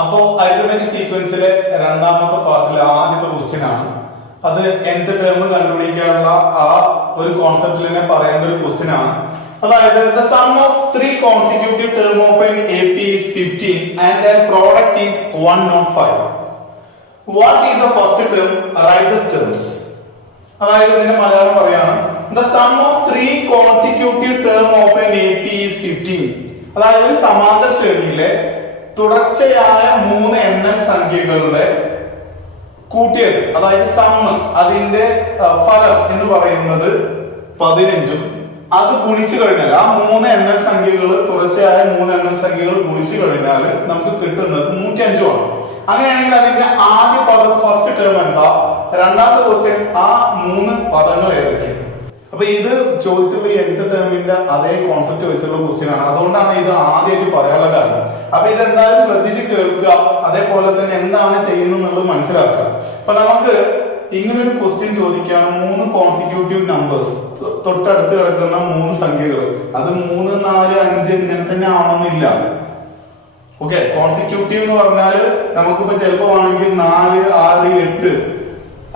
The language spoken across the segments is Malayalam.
അപ്പോ അരിത്തമെറ്റിക് സീക്വൻസിലെ രണ്ടാമത്തെ പാർട്ടിലെ ആദ്യത്തെ ക്വസ്റ്റ്യൻ ആണ്. അത് nth ടേം കണ്ടുപിടിക്കാനുള്ള ആ ഒരു കോൺസെപ്റ്റിൽ തന്നെ പറയേണ്ട ഒരു ക്വസ്റ്റ്യൻ ആണ്. അതായത് the sum of three consecutive term of an AP is 15 and their product is 105. What is the first term? Write the terms. അതായത് ഇതിന്റെ മലയാളം പറയാണ് the sum of three consecutive term of an AP is 15. അതായത് സമാന്തര ശ്രേണിയിലെ തുടർച്ചയായ 3 എണ്ണൽ സംഖ്യകളുടെ കൂട്ടിയത്, അതായത് സമ്മ്, അതിന്റെ ഫലം എന്ന് പറയുന്നത് 15ഉം അത് ഗുണിച്ചു കഴിഞ്ഞാൽ ആ 3 എണ്ണൽ സംഖ്യകൾ തുടർച്ചയായ 3 എണ്ണൽ സംഖ്യകൾ ഗുണിച്ചു കഴിഞ്ഞാൽ നമുക്ക് കിട്ടുന്നത് 105 ആണ്. അങ്ങനെയാണെങ്കിൽ അതിന്റെ ആദ്യ പദം ഫസ്റ്റ് ടേം എന്താ, രണ്ടാമത്തെ ക്വസ്റ്റ്യൻ ആ 3 പദങ്ങൾ ഏതൊക്കെയാണ്. അപ്പൊ ഇത് ചോദിച്ചുള്ള nth ടേമിന്റെ അതേ കോൺസെപ്റ്റ് വെച്ചുള്ള ക്വസ്റ്റ്യൻ ആണ്. അതുകൊണ്ടാണ് ഇത് ആദ്യമായിട്ട് പറയാനുള്ള കാരണം. അപ്പൊ ഇതെന്തായാലും ശ്രദ്ധിച്ച് കേൾക്കുക, അതേപോലെ തന്നെ എന്താണ് ചെയ്യുന്നത് എന്നുള്ളത് മനസ്സിലാക്കുക. അപ്പൊ നമുക്ക് ഇങ്ങനൊരു ക്വസ്റ്റ്യൻ ചോദിക്കുകയാണ്, 3 കോൺസിക്യൂട്ടീവ് നമ്പേഴ്സ്, തൊട്ടടുത്ത് കിടക്കുന്ന 3 സംഖ്യകൾ, അത് 3, 4, 5 ഇങ്ങനെ തന്നെ ആവണമെന്നില്ല. ഓക്കെ, കോൺസിക്യൂട്ടീവ് എന്ന് പറഞ്ഞാല് നമുക്കിപ്പോ ചിലപ്പോ ആണെങ്കിൽ 4, 6, 8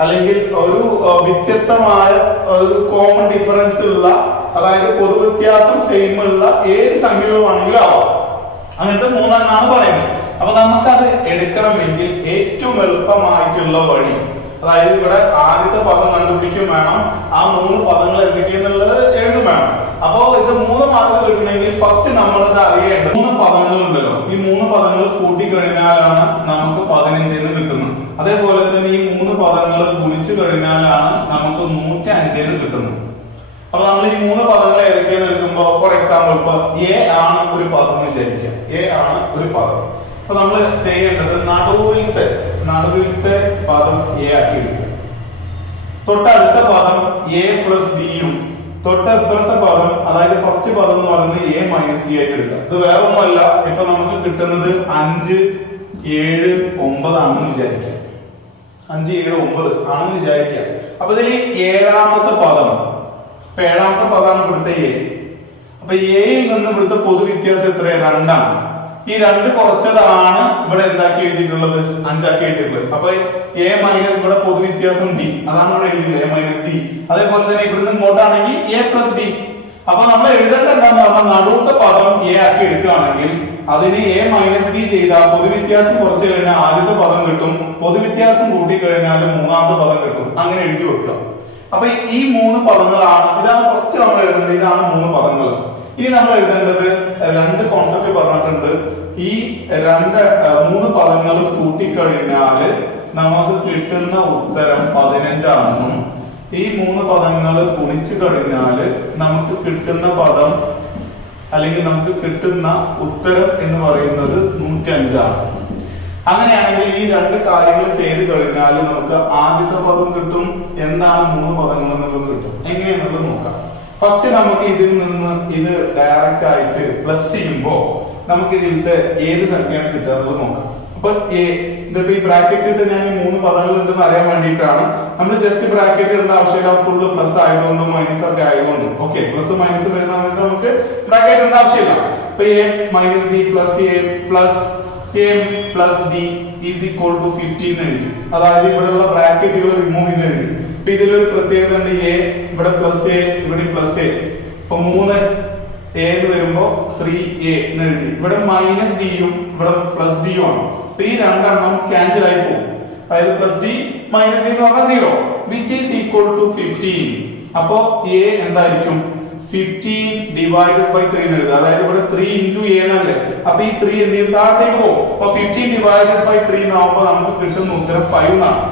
അല്ലെങ്കിൽ ഒരു വ്യത്യസ്തമായ ഒരു കോമൺ ഡിഫറൻസ് ഉള്ള, അതായത് പൊതുവ്യത്യാസം സെയിം ഉള്ള ഏത് സംഖ്യകളുമാണെങ്കിലും ആവാം. അങ്ങനത്തെ 3 എണ്ണമാണ് പറയുന്നത്. അപ്പൊ നമുക്കത് എടുക്കണമെങ്കിൽ ഏറ്റവും എളുപ്പമായിട്ടുള്ള വഴി, അതായത് ഇവിടെ ആദ്യത്തെ പദം കണ്ടുപിടിക്കും വേണം, ആ 3 പദങ്ങൾ എന്തൊക്കെയെന്നുള്ളത് എഴുതും വേണം. അപ്പോ ഇത് 3 മാർക്ക് കിട്ടണമെങ്കിൽ ഫസ്റ്റ് നമ്മൾക്ക് അറിയേണ്ടത് 3 പദങ്ങൾ ഉണ്ടല്ലോ, ഈ 3 പദങ്ങൾ കൂട്ടിക്കഴിഞ്ഞാലാണ് നമുക്ക് 15 എന്ന് കിട്ടുന്നത്. അതേപോലെ തന്നെ ഈ 3 പദങ്ങൾ ഗുണിച്ചു കഴിഞ്ഞാലാണ് നമുക്ക് 105 എന്ന് കിട്ടുന്നത്. അപ്പൊ നമ്മൾ ഈ 3 പദങ്ങൾ ഏതൊക്കെയെന്ന് എടുക്കുമ്പോ, ഫോർ എക്സാമ്പിൾ ഇപ്പൊ എ ആണ് ഒരു പദം എന്ന് വിചാരിക്കാം, എ ആണ് ഒരു പദം. അപ്പൊ നമ്മൾ ചെയ്യേണ്ടത് നടുവിലത്തെ പദം എ ആക്കി എടുക്കുക, തൊട്ടടുത്ത പദം എ പ്ലസ് ബിയും, തൊട്ടപ്പുറത്തെ പദം, അതായത് ഫസ്റ്റ് പദം എന്ന് പറയുന്നത് എ മൈനസ് ബി ആയിട്ട് എടുക്കുക. ഇത് വേറെ ഒന്നുമല്ല, ഇപ്പൊ നമുക്ക് കിട്ടുന്നത് 5, 7, 9 ആണെന്ന് വിചാരിക്കാം. 5, 7, 9 ആണെന്ന് വിചാരിക്കാം. അപ്പൊ ഇതിൽ ഏഴാമത്തെ പദം, ഇപ്പൊ ഏഴാമത്തെ പദമാണ് ഇവിടുത്തെ എ. അപ്പൊ എയിൽ നിന്ന് ഇവിടുത്തെ പൊതുവ്യത്യാസം എത്രയാണ്? 2 ആണ്. ഈ 2 കുറച്ചതാണ് ഇവിടെ എന്താക്കി എഴുതിയിട്ടുള്ളത്, 5 ആക്കി എഴുതിയിട്ടുള്ളത്. അപ്പൊ എ മൈനസ് ഇവിടെ പൊതുവ്യത്യാസം ബി, അതാണ് ഇവിടെ എഴുതിയിട്ടുള്ളത്, എ മൈനസ് ബി. അതേപോലെ തന്നെ ഇവിടുന്ന് ഇങ്ങോട്ടാണെങ്കിൽ എ പ്ലസ് ബി. അപ്പൊ നമ്മൾ എഴുതേണ്ട എന്താന്ന് പറഞ്ഞാൽ നടുവത്തെ പദം എ ആക്കി എടുക്കുകയാണെങ്കിൽ അതിന് എ മൈനസ് ബി ചെയ്താൽ പൊതുവ്യത്യാസം കുറച്ചു കഴിഞ്ഞാൽ ആദ്യത്തെ പദം കിട്ടും, പൊതുവ്യത്യാസം കൂട്ടിക്കഴിഞ്ഞാൽ 3ാമത്തെ പദം കിട്ടും. അങ്ങനെ എഴുതി വെക്കുക. അപ്പൊ ഈ 3 പദങ്ങളാണ്, ഇതാണ് ഫസ്റ്റ് നമ്മൾ എഴുതുന്നത്, ഇതാണ് 3 പദങ്ങൾ. ഇനി നമ്മൾ എഴുതേണ്ടത് 2 കോൺസെപ്റ്റ് പറഞ്ഞിട്ടുണ്ട്. ഈ 3 പദങ്ങൾ കൂട്ടിക്കഴിഞ്ഞാല് നമുക്ക് കിട്ടുന്ന ഉത്തരം 15 ആണെന്നും, ഈ 3 പദങ്ങൾ ഗുണിച്ചു കഴിഞ്ഞാല് നമുക്ക് കിട്ടുന്ന പദം അല്ലെങ്കിൽ നമുക്ക് കിട്ടുന്ന ഉത്തരം എന്ന് പറയുന്നത് 105 ആണ്. അങ്ങനെയാണെങ്കിൽ ഈ 2 കാര്യങ്ങൾ ചെയ്ത് കഴിഞ്ഞാൽ നമുക്ക് ആദ്യത്തെ പദം കിട്ടും, എന്താണ് 3 പദങ്ങൾ എന്നുള്ളത് കിട്ടും. എങ്ങനെയാണെന്നുള്ളത് നോക്കാം. ഫസ്റ്റ് നമുക്ക് ഇതിൽ നിന്ന് ഇത് ഡയറക്റ്റ് ആയിട്ട് പ്ലസ് ചെയ്യുമ്പോ നമുക്ക് ഇതിലത്തെ ഏത് സംഖ്യയാണ് കിട്ടുക എന്നുള്ളത് നോക്കാം. അപ്പൊ ഇതിപ്പോ ഈ ബ്രാക്കറ്റ് ഇട്ട് ഞാൻ ഈ 3 പദങ്ങൾ ഉണ്ടെന്ന് അറിയാൻ വേണ്ടിയിട്ടാണ്. നമ്മൾ ജസ്റ്റ് ബ്രാക്കറ്റ് ഇടേണ്ട ആവശ്യമില്ല, ഫുള്ള് പ്ലസ് ആയതുകൊണ്ടും മൈനസ് ഒക്കെ ആയതുകൊണ്ടും. ഓക്കെ, പ്ലസ് മൈനസ് വരുന്ന നമുക്ക് ബ്രാക്കറ്റ് ഇടേണ്ട ആവശ്യമില്ല. അപ്പൊ A minus B plus A plus A plus D is equal to 15 എഴുതി. അതായത് ഇവിടെയുള്ള ബ്രാക്കറ്റുകൾ റിമൂവ് ചെയ്ത് എഴുതി. അപ്പൊ ഇതിലൊരു പ്രത്യേകത ഉണ്ട്, എ ഇവിടെ പ്ലസ് എ ഇവിടെ പ്ലസ് എ. അപ്പൊ 3 എ എന്ന് വരുമ്പോ 3a എന്ന് എഴുതി. ഇവിടെ മൈനസ് ഡിയും ഇവിടെ പ്ലസ് ഡിയും ആണ്. അപ്പൊ ഈ 2 എണ്ണം ക്യാൻസൽ ആയി പോകും. അതായത് പ്ലസ് ഡി മൈനസ് ഡി എന്ന് പറഞ്ഞാൽ 0, വിച്ച് ഈസ് ഈക്വൽ ടു 15. അപ്പോ എ എന്തായിരിക്കും? 15 ഡിവൈഡഡ് ബൈ 3 എന്ന് എഴുതുക. അതായത് ഇവിടെ 3 ഇൻറ്റു എ എന്നല്ലേ. അപ്പൊ ഈ 3 എന്ത് ചെയ്യും? താഴത്തേക്ക് പോകും. അപ്പൊ 15 ഡിവൈഡഡ് ബൈ 3 എന്നാകുമ്പോ നമുക്ക് കിട്ടുന്ന ഉത്തരം 5 എന്നാണ്.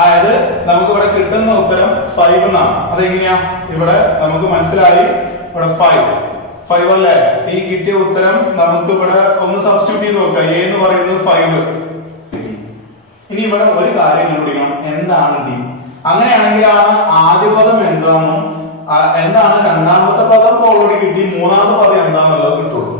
അതായത് നമുക്ക് ഇവിടെ കിട്ടുന്ന ഉത്തരം 5 എന്നാണ്. അതെങ്ങനെയാ? ഇവിടെ നമുക്ക് മനസ്സിലായി, ഇവിടെ 5 അല്ലേ. ഈ കിട്ടിയ ഉത്തരം നമുക്ക് ഇവിടെ ഒന്ന് സബ്സ്റ്റിറ്റ്യൂട്ട് ചെയ്ത് നോക്കാം. എ എന്ന് പറയുന്നത് 5. ഇനി ഇവിടെ ഒരു കാര്യം കണ്ടുപിടിക്കണം, എന്താണ് ഡി. അങ്ങനെയാണെങ്കിലാണ് ആദ്യ പദം എന്താണെന്നും എന്താണ് രണ്ടാമത്തെ പദം ഓൾറെഡി കിട്ടി, 3ാമത്തെ പദം എന്താണെന്നുള്ളത് കിട്ടുള്ളൂ.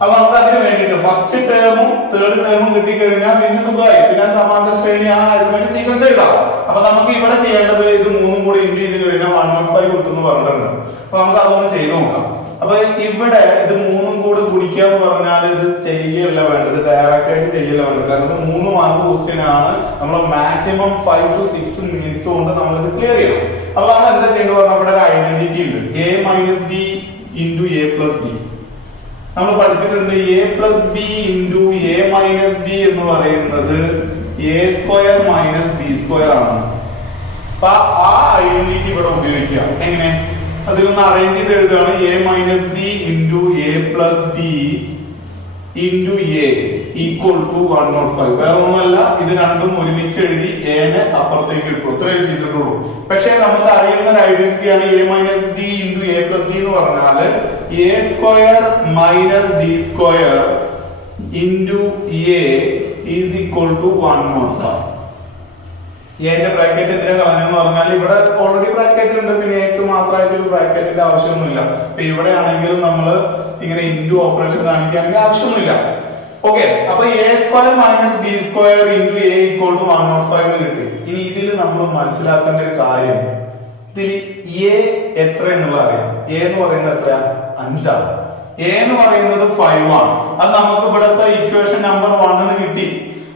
അപ്പൊ നമുക്ക് അതിന് വേണ്ടിട്ട് ഫസ്റ്റ് ടേമും തേർഡ് ടേമും കിട്ടിക്കഴിഞ്ഞാൽ പിന്നെ സുഖമായി, പിന്നെ സമാന്തര ശ്രേണിയാണ് അരിത്മെറ്റിക് സീക്വൻസ് എഴുതാം. അപ്പൊ അപ്പൊ നമുക്ക് ഇവിടെ ചെയ്യേണ്ടത് ഇത് മൂന്നും കൂടി ഇൻറ്റു ചെയ്ത് കഴിഞ്ഞാൽ 105 കിട്ടുമെന്ന് പറഞ്ഞിട്ടുണ്ട്. അപ്പൊ നമുക്ക് അതൊന്ന് ചെയ്ത് നോക്കാം. അപ്പൊ ഇവിടെ ഇത് മൂന്നും കൂടി ഗുണിക്കുക എന്ന് പറഞ്ഞാൽ ഇത് ചെയ്യുകയല്ല വേണ്ടത്, ഡയറക്റ്റ് ആയിട്ട് ചെയ്യല്ല വേണ്ടത്. കാരണം ഇത് 3 മാർക്ക് ക്വസ്റ്റ്യൻ ആണ്. നമ്മൾ മാക്സിമം 5 to 6 മിനിറ്റ്സ് കൊണ്ട് നമ്മൾ ഇത് ക്ലിയർ ചെയ്യണം. അപ്പൊ നമ്മൾ എന്താ ചെയ്യുന്നത് പറഞ്ഞാൽ ഇവിടെ ഒരു ഐഡന്റിറ്റി ഉണ്ട്, a minus b into a plus b. നമ്മൾ പഠിച്ചിട്ടുണ്ട് a plus b into a minus b എന്ന് പറയുന്നത് a square minus b square ആണ്. അപ്പൊ ആ ഐഡന്റിറ്റി ഇവിടെ ഉപയോഗിക്കാം. എങ്ങനെ അതിലൊന്ന് അറേഞ്ച് ചെയ്ത് എഴുതുകയാണ്, a minus b into a plus b into a equal to 105. വേറെ ഒന്നുമല്ല, ഇത് രണ്ടും ഒരുമിച്ച് എഴുതി എനെ അപ്പുറത്തേക്ക് ഇട്ടു, ഇത്രയും ചെയ്തിട്ടുള്ളൂ. പക്ഷെ നമുക്ക് അറിയുന്ന ഒരു ഐഡന്റിറ്റിയാണ് a minus b into a plus b എന്ന് പറഞ്ഞാല് a square minus b square into a is equal to 105. എന്റെ ബ്രാക്കറ്റ് എന്തിനാ കളഞ്ഞെന്ന് പറഞ്ഞാൽ ഇവിടെ ഓൾറെഡി ബ്രാക്കറ്റ് ഉണ്ട്, പിന്നെ എക്ക് മാത്രമായിട്ട് ഒരു ബ്രാക്കറ്റിന്റെ ആവശ്യമൊന്നുമില്ല. അപ്പൊ ഇവിടെ ആണെങ്കിലും നമ്മൾ ഇങ്ങനെ ഇൻറ്റു ഓപ്പറേഷൻ കാണിക്കുകയാണെങ്കിൽ ആവശ്യമൊന്നുമില്ല. ഓക്കെ, അപ്പൊ a square minus B square into a equal to 105 കിട്ടി. ഇനി ഇതിൽ നമ്മൾ മനസ്സിലാക്കേണ്ട ഒരു കാര്യം, ഇതിൽ a എത്ര എന്നുള്ള അറിയാം. a എന്ന് പറയുന്നത് എത്രയാ? 5 ആണ്. a എന്ന് പറയുന്നത് 5 ആണ്. അത് നമുക്ക് ഇവിടുത്തെ ഇക്വേഷൻ നമ്പർ 1 എന്ന് കിട്ടി.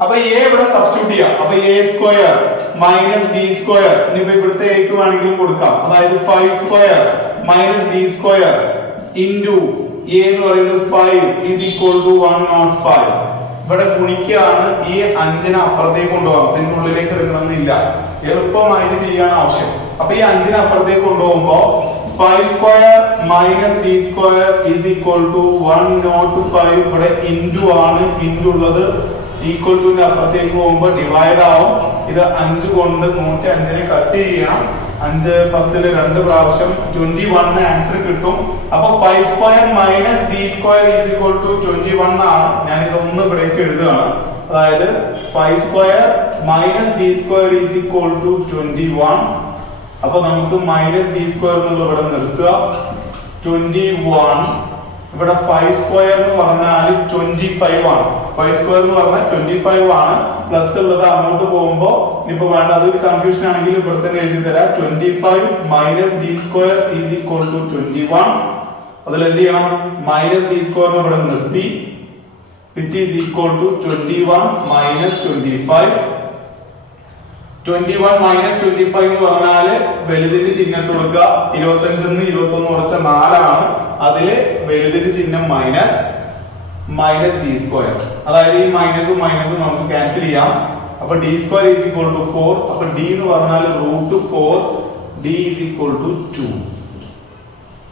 അപ്പൊ a ഇവിടെ സബ്സ്റ്റിറ്റ്യൂട്ട് ചെയ്യാം. അപ്പൊ a square minus B square, ഇനിയിപ്പോ ഇവിടുത്തെ എക്ക് വേണമെങ്കിലും കൊടുക്കാം. അതായത് 5 square minus B square into a എന്ന് പറയുന്നത് 5 ഈസ് ഈക്വൽ ടു 105. ഇവിടെ ഗുണിക്കാണ്, ഈ 5നെ അപ്പുറത്തേക്ക് കൊണ്ടുപോകാം, ഇതിന്റെ ഉള്ളിലേക്ക് എടുക്കണമെന്നില്ല, എളുപ്പമായിട്ട് ചെയ്യാണ് ആവശ്യം. അപ്പൊ ഈ 5നെ അപ്പുറത്തേക്ക് കൊണ്ടുപോകുമ്പോ 5 square minus B square is equal to 105. ഇവിടെ ഇൻറ്റു ആണ്, ഇൻറ്റു ഉള്ളത് ഈക്വൽ ടുവിന്റെ അപ്പുറത്തേക്ക് പോകുമ്പോ ഡിവൈഡ് ആവും. ഇത് 5 കൊണ്ട് 105നെ കട്ട് ചെയ്യണം. 5 10 2 പ്രാവശ്യം 21 ആൻസർ കിട്ടും. അപ്പൊ 5 square minus B square is equal to 21 ആണ്. ഞാൻ ഇതൊന്ന് ഇവിടേക്ക് എഴുതുകയാണ്. അതായത് 5 square minus B square is equal to 21. അപ്പൊ നമുക്ക് മൈനസ് ബി സ്ക്വയർ എന്നുള്ള ഇവിടെ നിർത്തുക. 21 ഇവിടെ 5 സ്ക്വയർ എന്ന് പറഞ്ഞാൽ 25 ആണ്. 5 സ്ക്വയർ എന്ന് പറഞ്ഞാൽ 25 ആണ്. പ്ലസ് ഉള്ളത് അങ്ങോട്ട് പോകുമ്പോ ഇപ്പൊ വേണ്ട, അതൊരു കൺഫ്യൂഷൻ ആണെങ്കിൽ ഇവിടെ തന്നെ എഴുതി തരാം. 25 minus B square is equal to 21. അതിൽ എന്ത് ചെയ്യണം? മൈനസ് ബി സ്ക്വയർ ഇവിടെ നിർത്തി, which is equal to 21 minus 25. 21 minus 25 എന്ന് പറഞ്ഞാല് വലുതിന്റെ ചിഹ്നം കൊടുക്കുക. 25 21 കുറച്ച 4 ആണ്. അതില് വലുതിന്റെ ചിഹ്നം മൈനസ്, മൈനസ് ഡി സ്ക്വയർ. അതായത് ഈ മൈനസും മൈനസും നമുക്ക് ക്യാൻസൽ ചെയ്യാം. അപ്പൊ D square is equal to 4. അപ്പൊ ഡി എന്ന് പറഞ്ഞാൽ √4, D is equal to 2.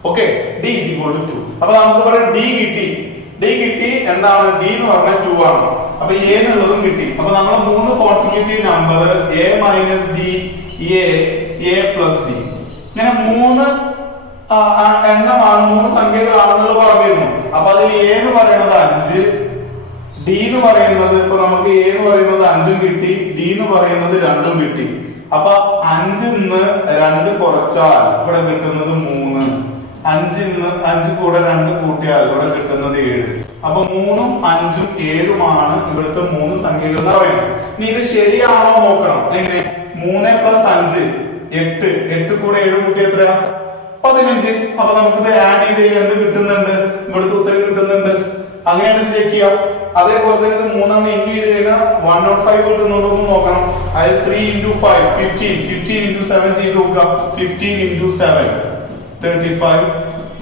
Okay, D is equal to 2. അപ്പൊ നമുക്ക് ഇവിടെ ഡി കിട്ടി. ഡി കിട്ടി എന്താണ്? ഡി എന്ന് പറഞ്ഞാൽ 2 ആണ്. അപ്പൊ എ എന്നുള്ളതും കിട്ടി. അപ്പൊ നമ്മൾ 3 consecutive number A minus D, A plus D, ഇങ്ങനെ 3 എണ്ണമാണ്, 3 സംഖ്യകളാണെന്നുള്ള പറഞ്ഞിരുന്നു. അപ്പൊ അതിൽ എ എന്ന് പറയുന്നത് 5, ഡി എന്ന് പറയുന്നത്, ഇപ്പൊ നമുക്ക് എ എന്ന് പറയുന്നത് 5ഉം കിട്ടി, ഡി എന്ന് പറയുന്നത് 2ഉം കിട്ടി. അപ്പൊ 5ന്ന് 2 കുറച്ചാൽ ഇവിടെ കിട്ടുന്നത് 3. 5ന്ന് 5 കൂടെ 2 കൂട്ടിയാൽ ഇവിടെ കിട്ടുന്നത് 7. അപ്പൊ 3ഉം 5ഉം 7ഉമാണ് ഇവിടുത്തെ 3 സംഖ്യകൾ എന്ന് പറയുന്നത്. ഇനി ഇത് ശരിയാണോ നോക്കണം. എങ്ങനെ? 3 പ്ലസ് 5 8, 8 കൂടെ 7 കൂട്ടി എത്രയാ? 15. അപ്പൊ നമുക്കിത് ആഡ് ചെയ്ത് എന്ത് കിട്ടുന്നുണ്ട്? ഇവിടുത്തെ ഉത്തരം കിട്ടുന്നുണ്ട്. അങ്ങനെയാണ് ചെക്ക് ചെയ്യാം. അതേപോലെ തന്നെ 3 ഇൻറ്റു ചെയ്ത് കഴിഞ്ഞാൽ 105 കിട്ടുന്നുണ്ടോ എന്ന് നോക്കണം. അതായത് 3 into 5 15, 15 into 7 ചെയ്ത് നോക്കുക. 15 into 7 35,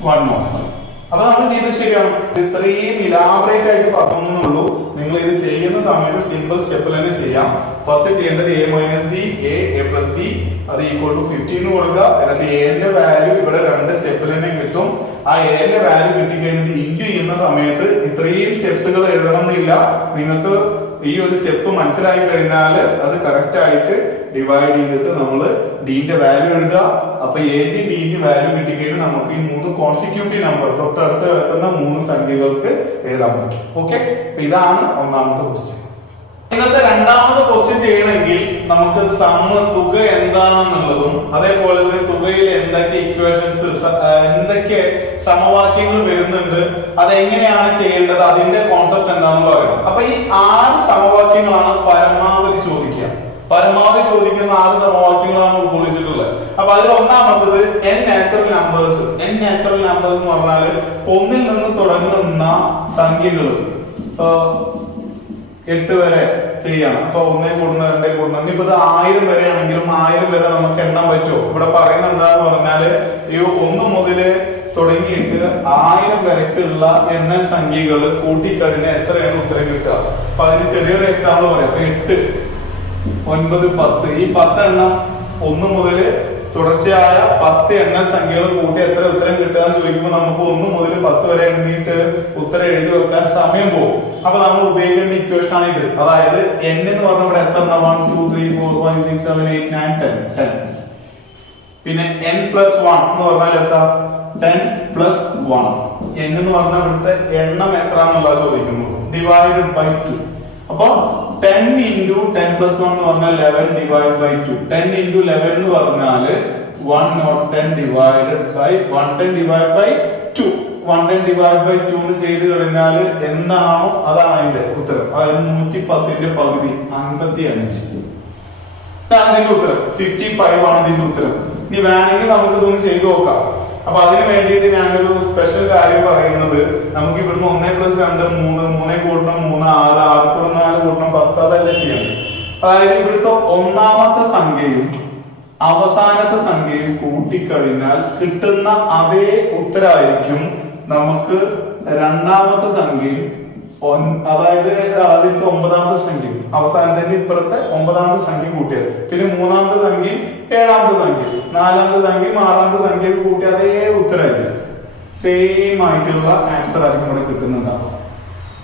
105. അപ്പൊ നമ്മൾ ചെയ്ത് ശരിയാണ്. ഇത്രയും ഇലാബറേറ്റ് ആയിട്ട് പറഞ്ഞുള്ളൂ. നിങ്ങൾ ഇത് ചെയ്യുന്ന സമയത്ത് സിമ്പിൾ സ്റ്റെപ്പിൽ തന്നെ ചെയ്യാം. ഫസ്റ്റ് ചെയ്യേണ്ടത് A minus B, A plus B, അത് ഈക്വൽ ടു 15 കൊടുക്കുക. എന്നിട്ട് എന്റെ വാല്യൂ ഇവിടെ 2 സ്റ്റെപ്പിൽ തന്നെ കിട്ടും. ആ എന്റെ വാല്യൂ കിട്ടിക്കഴിഞ്ഞത് ഇൻറ്റു ചെയ്യുന്ന സമയത്ത് ഇത്രയും സ്റ്റെപ്സുകൾ എഴുതണമെന്നില്ല. നിങ്ങൾക്ക് ഈ ഒരു സ്റ്റെപ്പ് മനസ്സിലായി കഴിഞ്ഞാൽ അത് കറക്റ്റ് ആയിട്ട് ഡിവൈഡ് ചെയ്തിട്ട് നമ്മൾ ഡിന്റെ വാല്യൂ എഴുതുക. അപ്പൊ എന്റെ ഡിന്റെ വാല്യൂ കിട്ടിക്കഴിഞ്ഞാൽ നമുക്ക് ഈ 3 കോൺസിക്യൂട്ടീവ് നമ്പർ തൊട്ടടുത്ത് കിടക്കുന്ന 3 സംഖ്യകൾക്ക് എഴുതാൻ പറ്റും. ഓക്കെ, ഇതാണ് ഒന്നാമത്തെ ക്വസ്റ്റ്യൻ. ഇന്നത്തെ രണ്ടാമത്തെ ക്വസ്റ്റ്യൻ ചെയ്യണമെങ്കിൽ നമുക്ക് സമ്മ്, തുക എന്താണെന്നുള്ളതും അതേപോലെ തന്നെ തുകയിൽ എന്തൊക്കെ ഇക്വേഷൻസ്, എന്തൊക്കെ സമവാക്യങ്ങൾ വരുന്നുണ്ട്, അതെങ്ങനെയാണ് ചെയ്യേണ്ടത്, അതിന്റെ കോൺസെപ്റ്റ് എന്താണെന്ന് പറയണം. അപ്പൊ ഈ 6 സമവാക്യങ്ങളാണ് പരമാവധി ചോദിക്കുക. പരമാവധി ചോദിക്കുന്ന 6 സമവാക്യം അതിൽ ഒന്നാമത്തത് n natural numbers. n natural numbers എന്ന് പറഞ്ഞാല് ഒന്നിൽ നിന്ന് തുടങ്ങുന്ന സംഖ്യകൾ 8 വരെ ചെയ്യണം. അപ്പൊ 1 കൂടുന്ന 2 കൂടുന്ന ഇനിയിപ്പോ ഇത് 1000 വരെ ആണെങ്കിലും 1000 വരെ നമുക്ക് എണ്ണം പറ്റുമോ? ഇവിടെ പറയുന്നത് എന്താന്ന് പറഞ്ഞാല് ഈ 1 മുതൽ തുടങ്ങിയിട്ട് 1000 വരയ്ക്കുള്ള എണ്ണൽ സംഖ്യകൾ കൂട്ടിക്കഴിഞ്ഞാൽ എത്രയാണ് ഉത്തരം കിട്ടുക? അപ്പൊ അതിന് ചെറിയൊരു എക്സാമ്പിൾ പറയാം. 8, 9, 10 ഈ 10 എണ്ണം 1 മുതൽ തുടർച്ചയായ 10 എണ്ണൽ സംഖ്യകൾ കൂട്ടി എത്ര ഉത്തരം കിട്ടുക എന്ന് ചോദിക്കുമ്പോൾ നമുക്ക് 1 മുതൽ 10 വരെ എണ്ണിയിട്ട് ഉത്തരം എഴുതി വെക്കാൻ സമയം പോകും. അപ്പൊ നമ്മൾ ഉപയോഗിക്കേണ്ട ഇക്വേഷൻ ആണ് ഇത്. അതായത് n എന്ന് പറഞ്ഞ ഇവിടെ എത്ര 1, 2, 3, 4, 5, 6, 7, 8, 9, 10. പിന്നെ n+1 എന്ന് പറഞ്ഞാൽ എത്ര? 10+1. n എന്ന് പറഞ്ഞാൽ ഇവിടുത്തെ എണ്ണം എത്ര എന്നുള്ളത് ചോദിക്കുന്നു. Divided by 2. അപ്പൊ 10 into 10+1 എന്ന് പറഞ്ഞാൽ 11 divided by 2. 10 into 11 എന്ന് പറഞ്ഞാല് 110 divided by 110 divided by 2. 110 divided by 2 എന്ന് ചെയ്ത് കഴിഞ്ഞാൽ എന്താണോ അതാണ് അതിന്റെ ഉത്തരം. അതായത് 110ന്റെ പകുതി 55. ഇതാണ് ഇതിന്റെ ഉത്തരം. 55 ആണ് ഇതിന്റെ ഉത്തരം. ഇനി വേണമെങ്കിൽ നമുക്ക് ഇതൊന്ന് ചെയ്തു നോക്കാം. അപ്പൊ അതിന് വേണ്ടിയിട്ട് ഞാനൊരു സ്പെഷ്യൽ കാര്യം പറയുന്നത്, നമുക്ക് ഇവിടുന്ന് 1+2 3, 3 കൂട്ടണം 3, 6, 6 കൂട്ടണം 4 കൂട്ടണം 10 അതല്ല ചെയ്യണം. അതായത് ഇവിടുത്തെ ഒന്നാമത്തെ സംഖ്യയും അവസാനത്തെ സംഖ്യയും കൂട്ടിക്കഴിഞ്ഞാൽ കിട്ടുന്ന അതേ ഉത്തരമായിരിക്കും നമുക്ക് രണ്ടാമത്തെ സംഖ്യയും അതായത് ആദ്യത്തെ 9ാമത്തെ സംഖ്യ അവസാനത്തിന്റെ ഇപ്പുറത്തെ 9ാമത്തെ സംഖ്യ കൂട്ടിയത്, പിന്നെ 3ാമത്തെ സംഖ്യ 7ാമത്തെ സംഖ്യ 4ാമത്തെ സംഖ്യ 6ാമത്തെ സംഖ്യ കൂട്ടി അതേ ഉത്തരമായിരിക്കും. സെയിം ആയിട്ടുള്ള ആൻസർ ആയിരിക്കും ഇവിടെ കിട്ടുന്നുണ്ടാവും.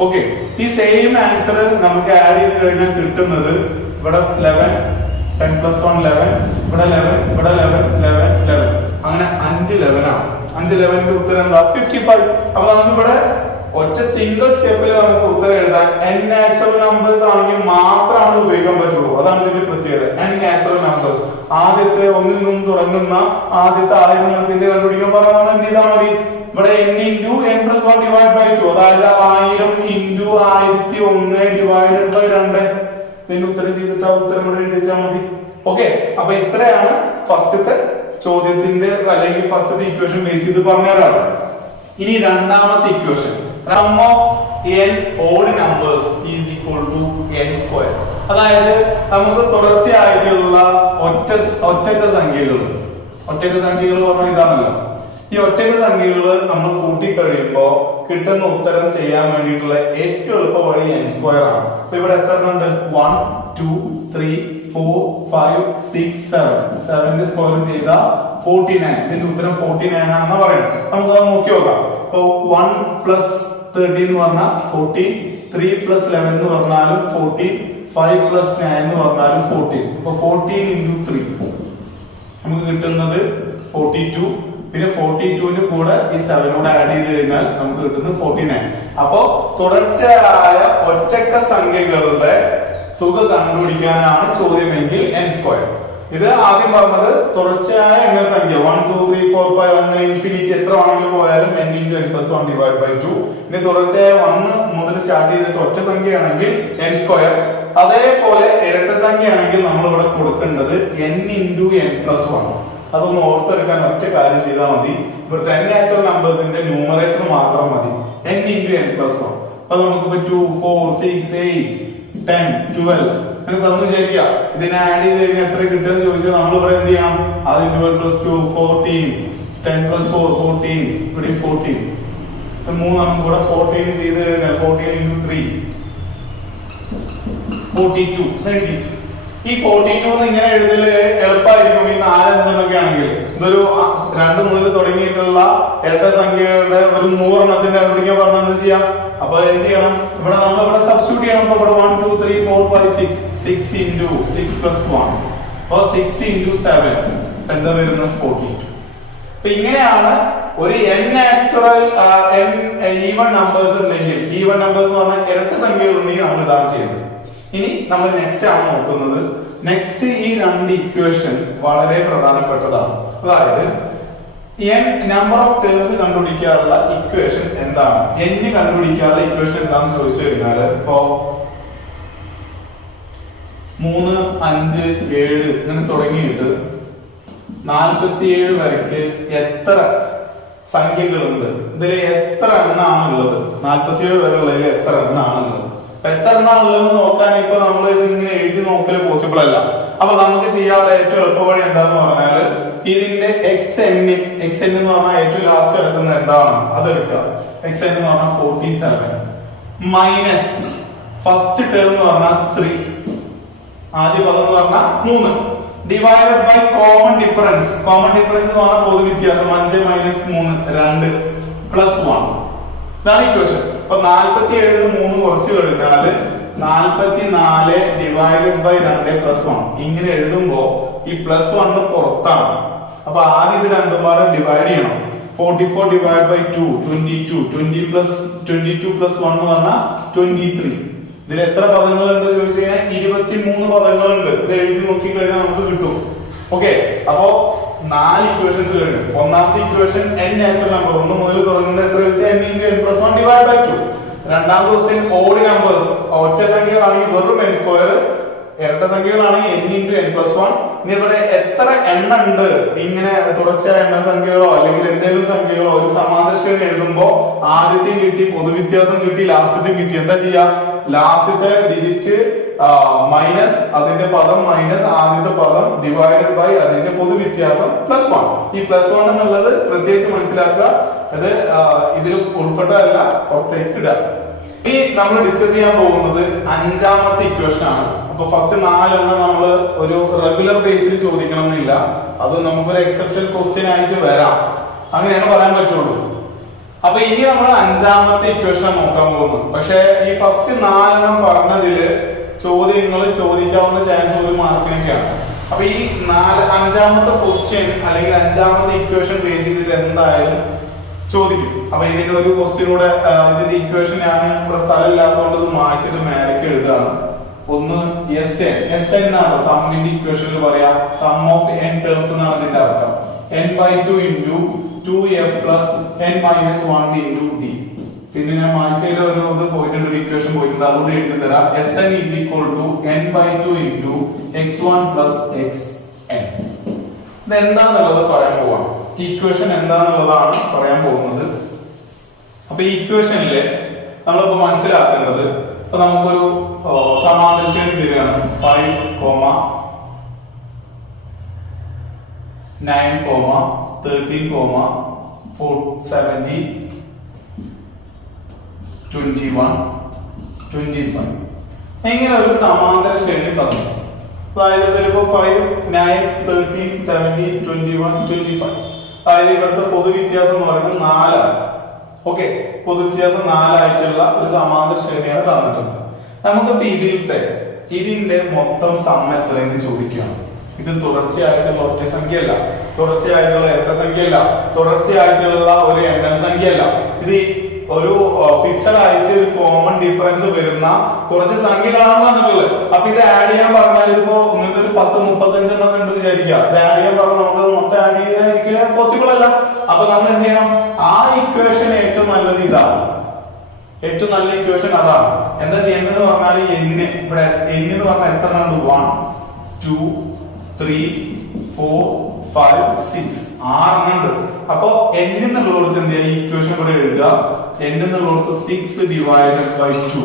ഓക്കെ, ഈ സെയിം ആൻസർ നമുക്ക് ആഡ് ചെയ്ത് കഴിഞ്ഞാൽ കിട്ടുന്നത് ഇവിടെ 11, 10+1 11, ഇവിടെ 11, ഇവിടെ 11, 11, 11 അങ്ങനെ 5 11 ആണ്. 5 11ന്റെ ഉത്തരം എന്താ? 55. അപ്പൊ നമുക്ക് ഇവിടെ ഒറ്റ സിംഗിൾ സ്റ്റെപ്പിൽ നമുക്ക് ഉത്തരം എഴുതാൻ n നാച്ചുറൽ നമ്പേഴ്സ് ആണെങ്കിൽ മാത്രമാണ് ഉപയോഗിക്കാൻ പറ്റുള്ളൂ. അതാണ് ഇതിന്റെ പ്രത്യേകത. n നാച്ചുറൽ നമ്പേഴ്സ് ആദ്യത്തെ ഒന്നിൽ നിന്നും തുടങ്ങുന്ന ആദ്യത്തെ 1000 എണ്ണത്തിന്റെ കണ്ടുപിടിക്കാൻ പറഞ്ഞാൽ നമ്മൾ എന്ത് ചെയ്താൽ മതി? ഇവിടെ n into n+1 divided by 2, അതായത് 1000 into 1001 divided by 2 ഇതിന്റെ ഉത്തരം ചെയ്തിട്ട് ആ ഉത്തരം ഇവിടെ എഴുതിച്ചാൽ മതി. ഓക്കെ, അപ്പൊ ഇത്രയാണ് ഫസ്റ്റത്തെ ചോദ്യത്തിന്റെ അല്ലെങ്കിൽ ഫസ്റ്റത്തെ ഇക്വേഷൻ ബേസ് ചെയ്ത് പറഞ്ഞതാണ്. ഇനി രണ്ടാമത്തെ equation, sum of n odd numbers is equal to n square. അതായത് നമുക്ക് തുടർച്ചയായിട്ടുള്ള ഒറ്റക്ക സംഖ്യകൾ പറഞ്ഞാൽ ഇതാണല്ലോ. ഈ ഒറ്റക്ക സംഖ്യകൾ നമ്മൾ കൂട്ടിക്കഴിയുമ്പോ കിട്ടുന്ന ഉത്തരം ചെയ്യാൻ വേണ്ടിയിട്ടുള്ള ഏറ്റവും എളുപ്പ വഴി n സ്ക്വയർ ആണ്. അപ്പൊ ഇവിടെ എത്ര ഉണ്ട്? 1, 2, 3, 4, 5, 6, 7. 7ന്റെ സ്ക്വയർ ചെയ്ത 49. ഇതിന്റെ ഉത്തരം 49 ആണെന്ന് പറയുന്നത്. നമുക്കത് നോക്കി നോക്കാം. അപ്പൊ 1+13 എന്ന് പറഞ്ഞാൽ 14, 3+11 എന്ന് പറഞ്ഞാലും 14, 5+9 എന്ന് പറഞ്ഞാലും 14. അപ്പൊ 14 into 3 നമുക്ക് കിട്ടുന്നത് 42. പിന്നെ 42ന്റെ കൂടെ ഈ 7 ആഡ് ചെയ്ത് കഴിഞ്ഞാൽ നമുക്ക് കിട്ടുന്നത് 49. അപ്പോ തുടർച്ചയായ ഒറ്റക്ക സംഖ്യകളുടെ തുക കണ്ടുപിടിക്കാനാണ് ചോദ്യമെങ്കിൽ n സ്ക്വയർ. ഇത് ആദ്യം പറഞ്ഞത് തുടർച്ചയായ എണ്ണൽ സംഖ്യ 1, 2, 3, 4, 5 അങ്ങനെ ഇൻഫിനിറ്റി എത്ര ആണെങ്കിലും പോയാലും n into n+1 divided by 2. ഇനി തുടർച്ചയായ 1 മുതൽ സ്റ്റാർട്ട് ചെയ്തിട്ട് ഒറ്റ സംഖ്യയാണെങ്കിൽ n സ്ക്വയർ. അതേപോലെ ഇരട്ട സംഖ്യയാണെങ്കിൽ നമ്മൾ ഇവിടെ കൊടുക്കേണ്ടത് n into n+1. അതൊന്ന് ഓർത്തെടുക്കാൻ ഒറ്റ കാര്യം ചെയ്താൽ മതി. ഇവിടുത്തെ n നാച്ചുറൽ നമ്പേഴ്സിന്റെ ന്യൂമറേറ്റർ മാത്രം മതി. n into n+1. അപ്പൊ നമുക്കിപ്പോ 2, 4, 6, 8, 10, 12 അങ്ങനെ തന്നു വിചാരിക്കുക. ഇതിനെ ആഡ് ചെയ്ത് കഴിഞ്ഞാൽ എത്ര കിട്ടുമെന്ന് ചോദിച്ചാൽ നമ്മൾ ഇവിടെ എന്ത് ചെയ്യണം? അത് 12+2 14, 10+4 14, ഇവിടെ 14. 3 നമുക്ക് ഇവിടെ 14 ചെയ്ത് കഴിഞ്ഞാൽ 14 into 3 42 എഴുതി. ഈ 42 ഇങ്ങനെ എഴുതല് എളുപ്പമായിരിക്കും ഈ 4 എന്നൊക്കെ ആണെങ്കിൽ. ഇതൊരു 2 മുതൽ തുടങ്ങിയിട്ടുള്ള ഇരട്ട സംഖ്യകളുടെ ഒരു 100 എണ്ണത്തിന്റെ കണ്ടുപിടിക്കാൻ പറഞ്ഞാൽ എന്ത് ചെയ്യാം? അപ്പൊ എന്ത് ചെയ്യണം? ഇവിടെ നമ്മൾ ഇവിടെ സബ്സ്റ്റിറ്റ്യൂട്ട് ചെയ്യണം. അപ്പൊ ഇവിടെ 1, 2, 3, 4, 5, 6 into 6+1 അപ്പൊ 6 into 7 എന്താ വരുന്നത്? 42. അപ്പൊ ഇങ്ങനെയാണ് ഒരു n നാച്ചുറൽ ഈവൻ നമ്പേഴ്സ് ഉണ്ടെങ്കിൽ, ഈവൻ നമ്പേഴ്സ് എന്ന് പറഞ്ഞാൽ ഇരട്ട സംഖ്യകൾ ഉണ്ടെങ്കിൽ നമ്മൾ ഇതാണ് ചെയ്യുന്നത്. ഇനി നമ്മൾ നെക്സ്റ്റ് ആണ് നോക്കുന്നത്. നെക്സ്റ്റ് ഈ രണ്ട് ഇക്വേഷൻ വളരെ പ്രധാനപ്പെട്ടതാണ്. അതായത് n നമ്പർ ഓഫ് ടേംസ് കണ്ടുപിടിക്കാനുള്ള ഇക്വേഷൻ എന്താണ്? n കണ്ടുപിടിക്കാനുള്ള ഇക്വേഷൻ എന്താണെന്ന് ചോദിച്ചു കഴിഞ്ഞാല് ഇപ്പോ 3, 5, 7 ഇങ്ങനെ തുടങ്ങിയിട്ട് 47 വരയ്ക്ക് എത്ര സംഖ്യകളുണ്ട്? ഇതിൽ എത്ര എണ്ണാണുള്ളത്? 47 വരെയുള്ളതിൽ എത്ര എണ്ണാണുള്ളത്? എത്ര എണ്ണാണുള്ളത് നോക്കാൻ ഇപ്പൊ നമ്മൾ ഇതിങ്ങനെ എഴുതി നോക്കല് പോസിബിൾ അല്ല. അപ്പൊ നമുക്ക് ചെയ്യാനുള്ള ഏറ്റവും എളുപ്പ വഴി എന്താന്ന് പറഞ്ഞാല് ഇതിന്റെ എക്സ് എൻ എന്ന് പറഞ്ഞാൽ ഏറ്റവും ലാസ്റ്റ് എടുക്കുന്ന എന്താണ് അതെടുക്കുക. എക്സ് എൻ എന്ന് പറഞ്ഞാൽ 47 മൈനസ് ഫസ്റ്റ് ടേം എന്ന് പറഞ്ഞാൽ 3, ആദ്യ പദം എന്ന് പറഞ്ഞാൽ 3 divided by common difference. Common difference എന്ന് പറഞ്ഞാൽ പൊതു വ്യത്യാസം 5 മൈനസ് 3 2 പ്ലസ് 1. ഇതാണ് ഇക്വേഷൻ. അപ്പൊ 47 3 കുറച്ച് കഴിഞ്ഞാല് 44 ഡിവൈഡഡ് ബൈ 2 പ്ലസ് 1. ഇങ്ങനെ എഴുതുമ്പോ ഈ പ്ലസ് 1 പുറത്താണ്. അപ്പൊ ആദ്യം ഇത് രണ്ടും പാടെ ഡിവൈഡ് ചെയ്യണം. 44 ഡിവൈഡ് ബൈ 2 22 22 പ്ലസ് 1 എന്ന് പറഞ്ഞാൽ 23. ഇതിൽ എത്ര പദങ്ങളുണ്ട് ചോദിച്ചു കഴിഞ്ഞാൽ 23 പദങ്ങളുണ്ട്. ഇത് എഴുതി നോക്കി കഴിഞ്ഞാൽ നമുക്ക് കിട്ടും. ഓക്കെ, അപ്പോ 4 ഇക്വേഷൻസ് കഴിഞ്ഞു. ഒന്നാമത്തെ ഇക്വേഷൻ n നാച്ചുറൽ നമ്പർ 1 മുതൽ തുടങ്ങുന്നത് എത്ര വെച്ചാൽ n into n plus 1 divide by 2. രണ്ടാമത്തെ ക്വസ്റ്റ്യൻ ഓഡ് നമ്പേഴ്സ്, ഒറ്റ സംഖ്യകളാണെങ്കിൽ വെറും n സ്ക്വയർ, ഇരട്ട സംഖ്യകളാണെങ്കിൽ n into n plus 1. ഇനി ഇവിടെ എത്ര എണ്ണ ഉണ്ട് ഇങ്ങനെ തുടർച്ചയായ എണ്ണ സംഖ്യകളോ അല്ലെങ്കിൽ എന്തെങ്കിലും സംഖ്യകളോ ഒരു സമാന്തര ശ്രേണി എഴുതുമ്പോ ആദ്യത്തെയും കിട്ടി, പൊതുവ്യത്യാസം കിട്ടി, ലാസ്റ്റത്തെയും കിട്ടി. എന്താ ചെയ്യാ? ലാസ്റ്റത്തെ ഡിജിറ്റ് മൈനസ് അതിന്റെ പദം മൈനസ് ആദ്യത്തെ പദം ഡിവൈഡഡ് ബൈ അതിന്റെ പൊതുവ്യത്യാസം പ്ലസ് 1. ഈ പ്ലസ് 1 എന്നുള്ളത് പ്രത്യേകിച്ച് മനസ്സിലാക്കുക. അത് ഇതിൽ ഉൾപ്പെട്ടതല്ല, പുറത്തേക്ക് ഇടുക. ഇനി നമ്മൾ ഡിസ്കസ് ചെയ്യാൻ പോകുന്നത് അഞ്ചാമത്തെ ഇക്വേഷൻ ആണ്. അപ്പൊ ഫസ്റ്റ് 4 എണ്ണം നമ്മൾ ഒരു റെഗുലർ ബേസിൽ ചോദിക്കണം എന്നില്ല, അത് നമുക്കൊരു എക്സെപ്ഷൻ ക്വസ്റ്റ്യൻ ആയിട്ട് വരാം, അങ്ങനെയാണ് പറയാൻ പറ്റുള്ളൂ. അപ്പൊ ഇനി നമ്മൾ അഞ്ചാമത്തെ ഇക്വേഷൻ നോക്കാൻ പോകുന്നു. പക്ഷെ ഈ ഫസ്റ്റ് 4 എണ്ണം പറഞ്ഞതില് ചോദ്യങ്ങൾ ചോദിക്കാവുന്ന ചാൻസ് ഒരു മാർക്കിനൊക്കെയാണ്. അപ്പൊ ഈ അഞ്ചാമത്തെ ക്വസ്റ്റ്യൻ അല്ലെങ്കിൽ അഞ്ചാമത്തെ ഇക്വേഷൻ ബേസ് ചെയ്തിട്ട് എന്തായാലും ചോദിക്കും. അപ്പൊ ഇതിന്റെ ഒരു ക്വസ്റ്റ്യൻ കൂടെ, ഇതിന്റെ ഇക്വേഷൻ ഞാൻ ഇവിടെ സ്ഥലം ഇല്ലാത്തതുകൊണ്ട് ഇത് മായ്ച്ചിട്ട് മേലേക്ക് എഴുതാണ്. ഒന്ന് എസ് എൻ എന്നാണ് സമ്മിന്റെ ഇക്വേഷനിൽ പറയാ. സം ഓഫ് n ടേംസ് എന്നാണ് ഇതിന്റെ അർത്ഥം. n/2 into 2f plus n minus 1 into d. പിന്നെ ഞാൻ മായ്ച്ചയിൽ ഒരു ഇത് പോയിട്ടുണ്ട്, ഒരു ഇക്വേഷൻ പോയിട്ടുണ്ട്, അതുകൊണ്ട് എഴുതി തരാം. S N is equal to n/2 into x1 plus xn. ഇത് എന്താന്നുള്ളത് പറയാൻ പോവാണ്. ഇക്വേഷൻ എന്താന്നുള്ളതാണ് പറയാൻ പോകുന്നത്. അപ്പൊ ഈ ഇക്വേഷനില് നമ്മളിപ്പോ മനസ്സിലാക്കേണ്ടത്, ഇപ്പൊ നമുക്കൊരു സമാന്തര ശ്രേണി തരികയാണ്. 5, 9, 13, 70, 21, 25 ഇങ്ങനെ ഒരു സമാന്തര ശ്രേണി തന്നു. അതായത് ഇതിലിപ്പോ 5, 9, 13, 70, 21, 25. അതായത് ഇവിടുത്തെ പൊതുവ്യത്യാസം എന്ന് പറയുന്നത് 4 ആണ്. ഓക്കെ, പൊതുവ്യത്യാസം 4 ആയിട്ടുള്ള ഒരു സമാന്തര ശ്രേണിയാണ് തന്നിട്ടുണ്ട്. നമുക്കിപ്പോ ഇതിന്റെ മൊത്തം സം എത്രയെന്ന് ചോദിക്കുകയാണ്. ഇത് തുടർച്ചയായിട്ടുള്ള ഒറ്റ സംഖ്യയല്ല, തുടർച്ചയായിട്ടുള്ള ഇരട്ട സംഖ്യയല്ല, തുടർച്ചയായിട്ടുള്ള ഒരു എണ്ണൽ സംഖ്യയല്ല. ഇത് ഒരു ഫിക്സഡ് ആയിട്ട് ഒരു കോമൺ ഡിഫറൻസ് വരുന്ന കുറച്ച് സംഖ്യകളാണ് തന്നിട്ടുള്ളത്. അപ്പൊ ഇത് ആഡ് ചെയ്യാൻ പറഞ്ഞാൽ ഇതിപ്പോ നിങ്ങൾക്ക് ഒരു 10-35 എണ്ണം ഉണ്ട് വിചാരിക്കുക. ഇത് ആഡ് ചെയ്യാൻ പറഞ്ഞാൽ നമുക്ക് മൊത്തം ആഡ് ചെയ്യാൻ ഒരിക്കലും പോസിബിൾ അല്ല. അപ്പൊ നമ്മൾ എന്ത് ചെയ്യണം? ആ ഇക്വേഷൻ ഏറ്റവും നല്ലത് ഇതാണ്, ഏറ്റവും നല്ല ഇക്വേഷൻ അതാണ്. എന്താ ചെയ്യേണ്ടത് പറഞ്ഞാൽ ഇവിടെ n എന്ന് പറഞ്ഞാൽ എത്ര ഉണ്ട്? 1, 2, 3, 4, 5, 6 6 ഉണ്ട്. അപ്പൊ n എന്നുള്ളടത്ത് എന്ത് ചെയ്യാം? ഈ ഇക്വേഷൻ ഇവിടെ എഴുതുക. n എന്നുള്ളടത്ത് 6 ഡിവൈഡഡ് ബൈ 2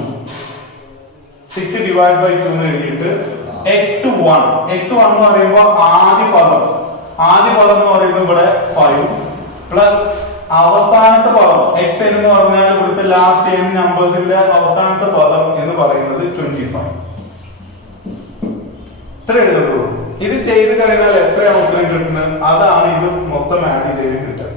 എന്ന് എഴുതിയിട്ട് x1 എന്ന് പറയുമ്പോൾ ആദ്യ പദം എന്ന് പറയുമ്പോൾ ഇവിടെ 5 പ്ലസ് അവസാനത്തെ പദം xn എന്ന് പറഞ്ഞാൽ ഇവിടുത്തെ ലാസ്റ്റ് n നമ്പേഴ്സിന്റെ അവസാനത്തെ പദം എന്ന് പറയുന്നത് 25. ഇത്ര എഴുതുള്ളൂ. ഇത് ചെയ്ത് കഴിഞ്ഞാൽ എത്രയാണ് ഉത്തരം കിട്ടുന്നത്? അതാണ് ഇത് മൊത്തം ആഡ് ചെയ്ത് കിട്ടുക.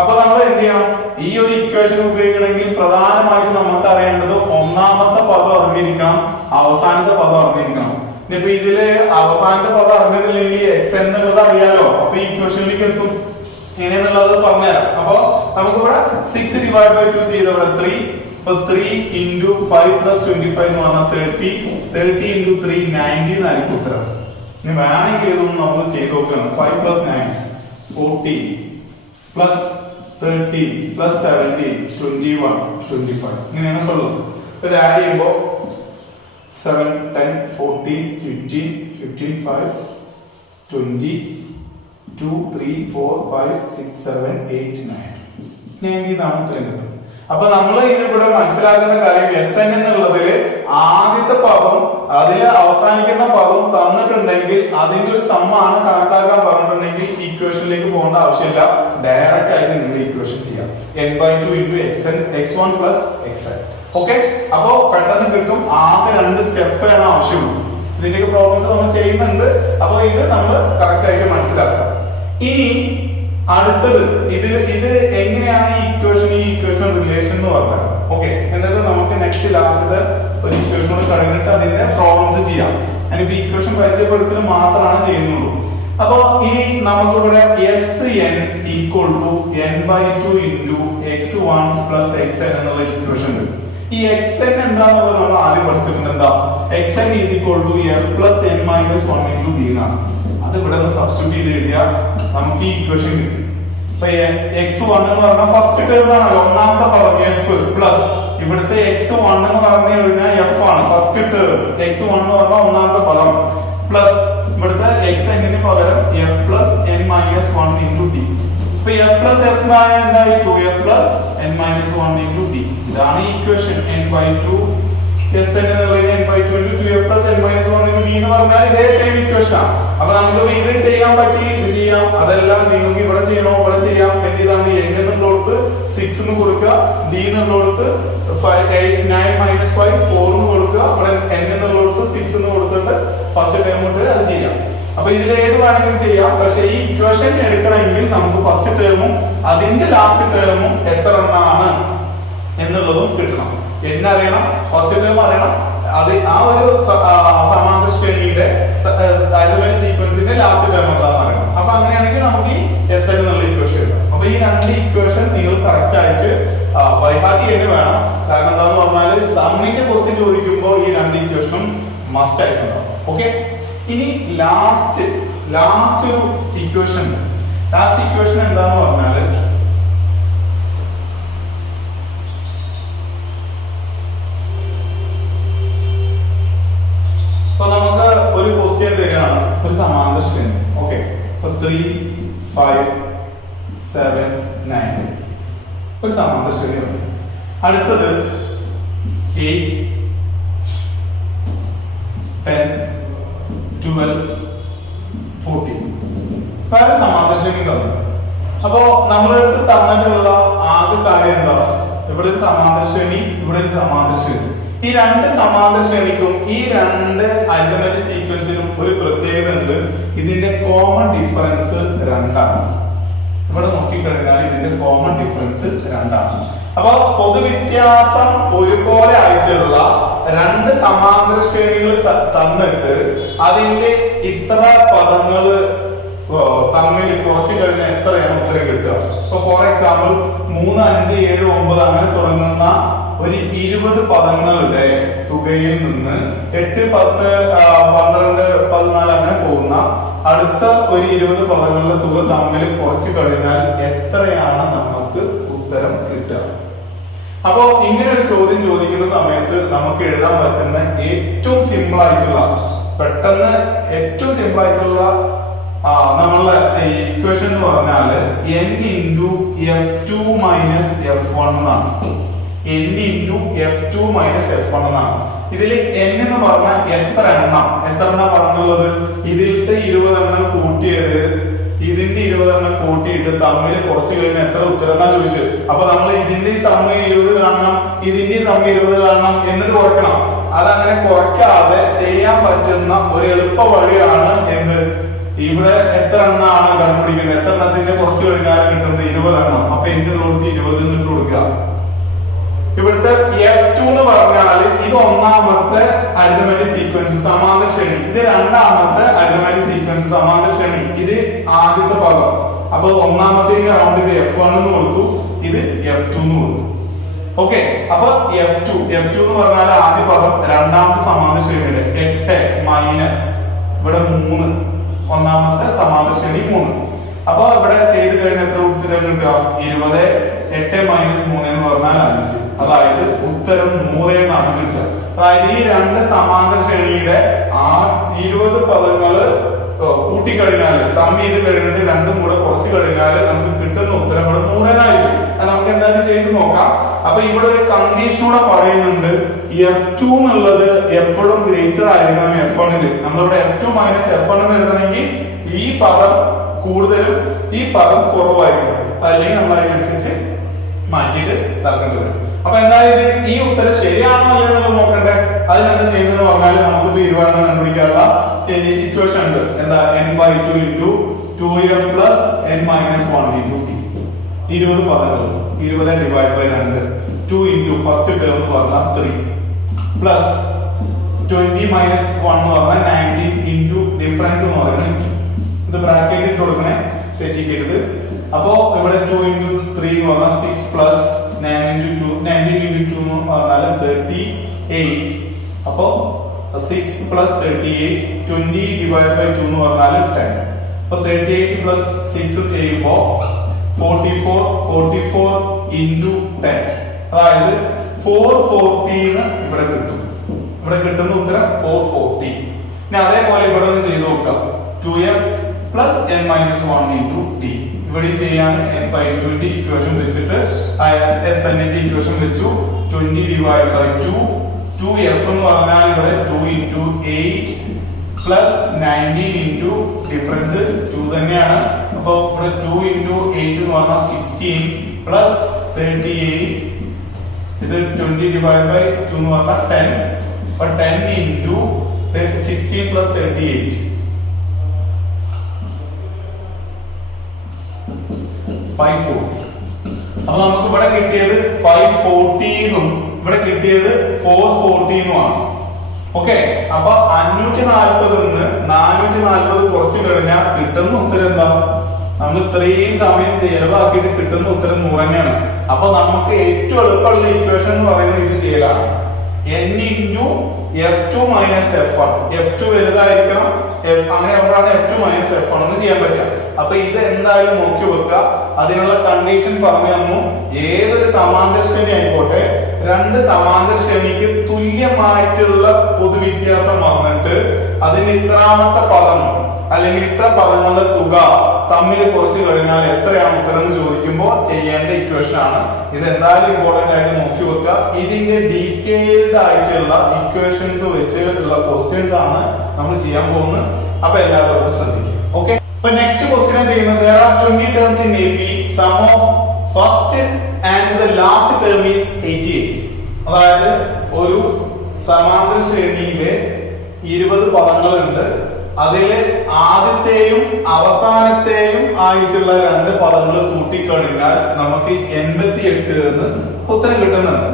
അപ്പൊ നമ്മൾ എന്ത് ചെയ്യണം? ഈ ഒരു ഇക്വേഷൻ ഉപയോഗിക്കണമെങ്കിൽ പ്രധാനമായിട്ടും നമുക്ക് അറിയേണ്ടത് ഒന്നാമത്തെ പദം അറിഞ്ഞിരിക്കണം, അവസാനത്തെ പദം അറിഞ്ഞിരിക്കണം. ഇനിയിപ്പോ ഇതില് അവസാനത്തെ പദം അറിഞ്ഞിട്ടില്ലെങ്കിൽ എക്സ് എന്നുള്ളത് അറിയാലോ, അപ്പൊ ഈ ഇക്വേഷനിലേക്ക് എത്തും. എങ്ങനെയെന്നുള്ളത് പറഞ്ഞുതരാം. അപ്പൊ നമുക്കിവിടെ 6 ഡിവൈഡ് ബൈ 2 ചെയ്തവിടെ 3. അപ്പൊ 3 into 5 plus 25 എന്ന് പറഞ്ഞാൽ 30. 30 into 3 90 എന്നായിരിക്കും ഉത്തരം. ഇനി വേണമെങ്കിൽ ഇതൊന്നും നമ്മൾ ചെയ്ത് നോക്കുകയാണ്. 5 plus 9 14 plus 13 plus 17 21 25 ഇങ്ങനെയാണ് ഉള്ളത്. ഇത് ആഡ് ചെയ്യുമ്പോ 7 10 14 15 15 5 20 2 3 4 5 6 7 8 9 ഇതാണ് ഉത്തരം കിട്ടും. അപ്പൊ നമ്മൾ ഇതിവിടെ മനസ്സിലാക്കേണ്ട കാര്യം SN എന്നുള്ളതിൽ ആദ്യത്തെ പദം അതിൽ അവസാനിക്കുന്ന പദം തന്നിട്ടുണ്ടെങ്കിൽ അതിന്റെ ഒരു സമ്മാണ് കണക്കാക്കാൻ പറഞ്ഞിട്ടുണ്ടെങ്കിൽ ഇക്വേഷനിലേക്ക് പോകേണ്ട ആവശ്യമില്ല, ഡയറക്റ്റ് ആയിട്ട് നിങ്ങൾ ഇക്വേഷൻ ചെയ്യാം. n/2 into xn x1 plus xn. Okay, അപ്പോ പെട്ടെന്ന് കിട്ടും. ആകെ 2 സ്റ്റെപ്പാണ് ആവശ്യമുള്ളൂ. ഇതിന്റെയൊക്കെ പ്രോബ്ലംസ് നമ്മൾ ചെയ്യുന്നുണ്ട്. അപ്പൊ ഇത് നമ്മൾ കറക്റ്റ് ആയിട്ട് മനസ്സിലാക്കാം. ഇനി അടുത്തത് ഇത് എങ്ങനെയാണ് ഈ ഇക്വേഷൻ റിലേഷൻ എന്ന് പറഞ്ഞത്. ഓക്കെ, എന്നിട്ട് നമുക്ക് നെക്സ്റ്റ് ലാസ്റ്റ് ഒരു ഇക്വേഷൻ കഴിഞ്ഞിട്ട് അതിന്റെ പ്രോബ്ലംസ് ചെയ്യാം. ഞാനിപ്പോ ഇക്വേഷൻ പരിചയപ്പെടുത്തൽ മാത്രമാണ് ചെയ്യുന്നുള്ളൂ. അപ്പൊ ഇനി നമുക്കിവിടെ SN equal to n/2 into x1 plus xn എന്നുള്ള ഇക്വേഷൻ ഉണ്ട്. ഈ xn എന്താണെന്നുള്ളത് നമ്മൾ ആദ്യം പഠിച്ചിട്ടുണ്ട്. എന്താ xn is equal to f plus n minus 1 into d എന്നാണ്. അത് ഇവിടെ സബ്സ്റ്റിറ്റ്യൂട്ട് ചെയ്ത് എഴുതിയാൽ നമുക്ക് ഈ ഇക്വേഷൻ കിട്ടും. ഇപ്പൊ x1 എന്ന് പറഞ്ഞാൽ ഫസ്റ്റ് ടേം ആണല്ലോ, ഒന്നാമത്തെ പദം f പ്ലസ് ഇവിടുത്തെ x1 എന്ന് പറഞ്ഞു കഴിഞ്ഞാൽ f ആണ് ഫസ്റ്റ് ടേം. x1 എന്ന് പറഞ്ഞാൽ ഒന്നാമത്തെ പദം പ്ലസ് ഇവിടുത്തെ xn ന് പകരം f plus n minus 1 into d. ഇപ്പൊ f plus f എന്തായി 2f plus n minus 1 into d. ഇതാണ് ഇക്വേഷൻ n/2 SN എന്നുള്ളത് n/2 into 2f plus n minus 1 into d എന്ന് പറഞ്ഞാൽ ഇതേ സെയിം ഇക്വേഷൻ ആണ്. അപ്പൊ നമുക്ക് ഇത് ചെയ്യാൻ പറ്റി, ഇത് ചെയ്യാം. അതെല്ലാം നിങ്ങൾക്ക് ഇവിടെ ചെയ്യണോ ഇവിടെ ചെയ്യാം. എന്ത് ചെയ്താണ് n എന്നുള്ളടത്ത് 6 എന്ന് കൊടുക്കുക, d എന്നുള്ളടത്ത് 9 minus 5 4 എന്ന് കൊടുക്കുക, അവിടെ n എന്നുള്ളടത്ത് 6 എന്ന് കൊടുത്തിട്ട് ഫസ്റ്റ് ടേം കൊണ്ട് അത് ചെയ്യാം. അപ്പൊ ഇതിൽ ഏത് വേണമെങ്കിലും ചെയ്യാം. പക്ഷെ ഈ ഇക്വേഷൻ എടുക്കണമെങ്കിൽ നമുക്ക് ഫസ്റ്റ് ടേമും അതിന്റെ ലാസ്റ്റ് ടേമും എത്ര എണ്ണമാണ് എന്നുള്ളതും കിട്ടണം. എന്നറിയണം, ഫസ്റ്റ് ടേം അറിയണം, അത് ആ ഒരു സമാന്തര ശ്രേണിയുടെ അരിത്മെറ്റിക് സീക്വൻസിന്റെ ലാസ്റ്റ് ടേം എന്താണെന്ന് അറിയണം. അപ്പൊ അങ്ങനെയാണെങ്കിൽ നമുക്ക് ഈ SN എന്നുള്ള ഇക്വേഷൻ എഴുതാം. അപ്പൊ ഈ 2 ഇക്വേഷൻ നിങ്ങൾ കറക്റ്റ് ആയിട്ട് ബൈഹാർട്ട് ചെയ്യേണ്ടി വേണം. കാരണം എന്താന്ന് പറഞ്ഞാൽ സമ്മിന്റെ ക്വസ്റ്റ്യൻ ചോദിക്കുമ്പോൾ ഈ 2 ഇക്വേഷനും മസ്റ്റ് ആയിട്ടുണ്ടാവും. ഓക്കെ, ഇനി ലാസ്റ്റ് ഒരു ഇക്വേഷൻ. ലാസ്റ്റ് ഇക്വേഷൻ എന്താന്ന് പറഞ്ഞാല് ഇപ്പൊ നമുക്ക് ഒരു ക്വസ്റ്റ്യൻ തരികയാണ്, ഒരു സമാന്തര ശ്രേണി. ഓക്കെ, ഇപ്പൊ 3 5 7 9 ഒരു സമാന്തര ശ്രേണി ഉണ്ട്. അടുത്തത് 8 10 12 14 വേറെ സമാന്തര ശ്രേണി തന്നു. അപ്പോ നമ്മുടെ അടുത്ത് തന്നിട്ടുള്ള ആദ്യ കാര്യം എന്താ, ഇവിടെ ഒരു സമാന്തര ശ്രേണി, ഇവിടെ ഒരു സമാന്തര ശ്രേണി. ഈ 2 സമാന്തര ശ്രേണിക്കും ഈ 2 അരിത്മെറ്റിക് സീക്വൻസിനും ഒരു പ്രത്യേകത ഉണ്ട്. ഇതിന്റെ കോമൺ ഡിഫറൻസ് 2 ആണ്. ഇവിടെ നോക്കിക്കഴിഞ്ഞാൽ ഇതിന്റെ കോമൺ ഡിഫറൻസ് 2 ആണ്. അപ്പൊ പൊതുവ്യത്യാസം ഒരുപോലെ ആയിട്ടുള്ള 2 സമാന്തര ശ്രേണികൾ തന്നിട്ട് അതിന്റെ ഇത്ര പദങ്ങള് തമ്മിൽ കുറച്ച് കഴിഞ്ഞാൽ എത്രയാണ് ഉത്തരം കിട്ടുക. ഇപ്പൊ ഫോർ എക്സാമ്പിൾ 3 5 7 9 അങ്ങനെ തുടങ്ങുന്ന ഒരു 20 പദങ്ങളുടെ തുകയിൽ നിന്ന് 8 10 12 14 അങ്ങനെ പോകുന്ന അടുത്ത ഒരു 20 പദങ്ങളുടെ തുക തമ്മിൽ കുറച്ച് കഴിഞ്ഞാൽ എത്രയാണ് നമുക്ക് ഉത്തരം കിട്ടുക. അപ്പോ ഇങ്ങനെ ഒരു ചോദ്യം ചോദിക്കുന്ന സമയത്ത് നമുക്ക് എഴുതാൻ പറ്റുന്ന ഏറ്റവും സിമ്പിൾ ആയിട്ടുള്ള, പെട്ടെന്ന് ഏറ്റവും സിമ്പിൾ ആയിട്ടുള്ള നമ്മളുടെ ഇക്വേഷൻ എന്ന് പറഞ്ഞാല് n into f2 minus f1 എന്നാണ്. n into f2 minus f1 എന്നാണ്. ഇതിൽ n എന്ന് പറഞ്ഞാൽ എത്ര എണ്ണം പറഞ്ഞുള്ളത്, ഇതിലത്തെ 20 എണ്ണം കൂട്ടിയത് ഇതിന്റെ 20 എണ്ണം കൂട്ടിയിട്ട് തമ്മിൽ കുറച്ച് കഴിഞ്ഞാൽ എത്ര ഉത്തരം എന്നാ ചോദിച്ചത്. അപ്പൊ നമ്മൾ ഇതിന്റെ സമയം 20 കാണണം, ഇതിന്റെ സമയം 20 കാണണം, എന്നിട്ട് കുറയ്ക്കണം. അതങ്ങനെ കുറയ്ക്കാതെ ചെയ്യാൻ പറ്റുന്ന ഒരു എളുപ്പ വഴിയാണ് എന്ത്, ഇവിടെ എത്ര എണ്ണമാണ് കണ്ടുപിടിക്കുന്നത്, എത്ര എണ്ണത്തിന്റെ കുറച്ച് കഴിഞ്ഞാലും കിട്ടുന്നത് 20 എണ്ണം. അപ്പൊ എന്തിനുള്ളത് 20 എന്നിട്ട് കൊടുക്കുക. ഇവിടുത്തെ f2 എന്ന് പറഞ്ഞാൽ ഇത് ഒന്നാമത്തെ അരിത്മെറ്റിക് സീക്വൻസ് സമാന്തര ശ്രേണി, ഇത് രണ്ടാമത്തെ അരിത്മെറ്റിക് സീക്വൻസ് സമാന്തര ശ്രേണി, ഇത് ആദ്യത്തെ പദം. അപ്പൊ ഒന്നാമത്തെ റൗണ്ട് ഇത് f1 എന്ന് കൊടുത്തു, ഇത് f2 എന്ന് കൊടുത്തു. ഓക്കെ, അപ്പൊ f2 എന്ന് പറഞ്ഞാൽ ആദ്യ പദം രണ്ടാമത്തെ സമാന്തര ശ്രേണിയുടെ 8 മൈനസ് ഇവിടെ 3 ഒന്നാമത്തെ സമാന്തര ശ്രേണി 3. അപ്പൊ ഇവിടെ ചെയ്ത് കഴിഞ്ഞാൽ എത്ര ഉത്തരം കിട്ടുക, 20 8 മൈനസ് 3 എന്ന് പറഞ്ഞാൽ 5. അതായത് ഉത്തരം 100 എന്നാണ് കിട്ടുക. അതായത് ഈ 2 സമാന്തര ശ്രേണിയുടെ 20 പദങ്ങള് കൂട്ടിക്കഴിഞ്ഞാൽ സം ചെയ്ത് കഴിഞ്ഞിട്ട് രണ്ടും കൂടെ കുറച്ച് കഴിഞ്ഞാൽ നമുക്ക് കിട്ടുന്ന ഉത്തരം ഇവിടെ 100 ആയിരിക്കും. അത് നമുക്ക് എന്തായാലും ചെയ്ത് നോക്കാം. അപ്പൊ ഇവിടെ ഒരു കണ്ടീഷനൂടെ പറയുന്നുണ്ട്, F2 എന്നുള്ളത് എപ്പോഴും ഗ്രേറ്റർ ആയിരിക്കണം F1 നമ്മളിവിടെ F2 മൈനസ് F1 എന്ന് എഴുതണമെങ്കിൽ ഈ പദം കൂടുതലും ഈ പദം കുറവായിരിക്കും, അല്ലെങ്കിൽ നമ്മൾ അതിനനുസരിച്ച് മാറ്റിയിട്ട് ഇതാക്കേണ്ടി വരും. അപ്പൊ എന്തായാലും ഈ ഉത്തരം ശരിയാണോ അല്ലയോ എന്നുള്ളത് നോക്കണ്ടേ. അതിനെന്താ ചെയ്യുന്നത് പറഞ്ഞാൽ നമുക്ക് 20 കണ്ടുപിടിക്കാനുള്ള ഇക്വേഷൻ ഉണ്ട്. എന്താ n/2 into 2f plus n minus 1 into t. 20 പദങ്ങൾ 20 divide by 2 2 into first term എന്ന് പറഞ്ഞാൽ 3 പ്ലസ് 20 മൈനസ് 1 എന്ന് പറഞ്ഞാൽ 19 into ഡിഫറൻസ് എന്ന് പറയുന്നത് ഇത് ബ്രാക്കറ്റ് ഇട്ട് കൊടുക്കണേ, തെറ്റിക്കരുത്. അപ്പോ ഇവിടെ 2 into 3 എന്ന് പറഞ്ഞാൽ 6 പ്ലസ് 19 into 2 എന്ന് പറഞ്ഞാൽ 38. അപ്പോ 6 പ്ലസ് 38 20 ഡിവൈഡ് ബൈ 2 എന്ന് പറഞ്ഞാൽ 10. അപ്പൊ 38 പ്ലസ് 6 ചെയ്യുമ്പോ 44 into 10, അതായത് 440 ഇവിടെ കിട്ടും. ഇവിടെ കിട്ടുന്ന ഉത്തരം 440. ഇനി അതേപോലെ ഇവിടെ ഒന്ന് ചെയ്ത് നോക്കാം. 2f plus n minus 1 into t. ഇവിടെ ചെയ്യാൻ n/2 ന്റെ ഇക്വേഷൻ വെച്ചിട്ട് Sn ന്റെ ഇക്വേഷൻ വെച്ചു. 20 ഡിവൈഡ് ബൈ 2 2f എന്ന് പറഞ്ഞാൽ ഇവിടെ 2 into 8 പ്ലസ് 19 into ഡിഫറൻസ് 2 തന്നെയാണ്. അപ്പൊ ഇവിടെ 2 into 8 എന്ന് പറഞ്ഞാൽ 16 പ്ലസ് 38. ഇത് 20 ഡിവൈഡ് ബൈ 2 എന്ന് പറഞ്ഞാൽ 10. അപ്പൊ 10 into 16 പ്ലസ് 38 540. അപ്പൊ നമുക്ക് ഇവിടെ കിട്ടിയത് 540 എന്നും ഇവിടെ കിട്ടിയത് 440 എന്നുമാണ്. ഓക്കെ, അപ്പൊ 540 നിന്ന് 440 കുറച്ച് കഴിഞ്ഞാൽ കിട്ടുന്ന ഉത്തരം എന്താ? നമ്മൾ ഇത്രയും സമയം ചെലവാക്കിയിട്ട് കിട്ടുന്ന ഉത്തരം 100 തന്നെയാണ്. അപ്പൊ നമുക്ക് ഏറ്റവും എളുപ്പമുള്ള ഇക്വേഷൻ എന്ന് പറയുന്നത് ഇത് ചെയ്യലാണ്. n into F2 minus F1. F2 വലുതായിരിക്കണം, അങ്ങനെ ആകുമ്പോഴാണ് F2 minus F1 എന്ന് ചെയ്യാൻ പറ്റുക. അപ്പൊ ഇത് എന്തായാലും നോക്കി വെക്കുക. അതിനുള്ള കണ്ടീഷൻ പറഞ്ഞു തന്നു. ഏതൊരു സമാന്തര ശ്രേണി ആയിക്കോട്ടെ, രണ്ട് സമാന്തര ശ്രേണിക്ക് തുല്യമായിട്ടുള്ള പൊതുവ്യത്യാസം വന്നിട്ട് അതിന് ഇത്രാമത്തെ പദം അല്ലെങ്കിൽ ഇത്ര പദങ്ങളുടെ തുക തമ്മിൽ കുറച്ച് കഴിഞ്ഞാൽ എത്രയാണ് ഉത്തരം എന്ന് ചോദിക്കുമ്പോൾ ചെയ്യേണ്ട ഇക്വേഷൻ ആണ് ഇത്. എന്തായാലും ഇമ്പോർട്ടന്റ് ആയിട്ട് നോക്കി വെക്കുക. ഇതിന്റെ ഡീറ്റെയിൽഡ് ആയിട്ടുള്ള ഇക്വേഷൻസ് വെച്ച് ഉള്ള ക്വസ്റ്റ്യൻസ് ആണ് നമ്മൾ ചെയ്യാൻ പോകുന്നത്. അപ്പൊ എല്ലാവരും ശ്രദ്ധിക്കുക. ഓക്കെ, അപ്പൊ നെക്സ്റ്റ് ക്വസ്റ്റ്യൻ ചെയ്യുന്നത് there are 20 terms in AP. Sum of first and the last term is 88. അതായത് ഒരു സമാന്തര ശ്രേണിയിലെ 20 പദങ്ങളുണ്ട്. അതില് ആദ്യത്തെയും അവസാനത്തെയും ആയിട്ടുള്ള 2 പദങ്ങൾ കൂട്ടിക്കഴിഞ്ഞാൽ നമുക്ക് 88 എന്ന് ഉത്തരം കിട്ടുന്നുണ്ട്.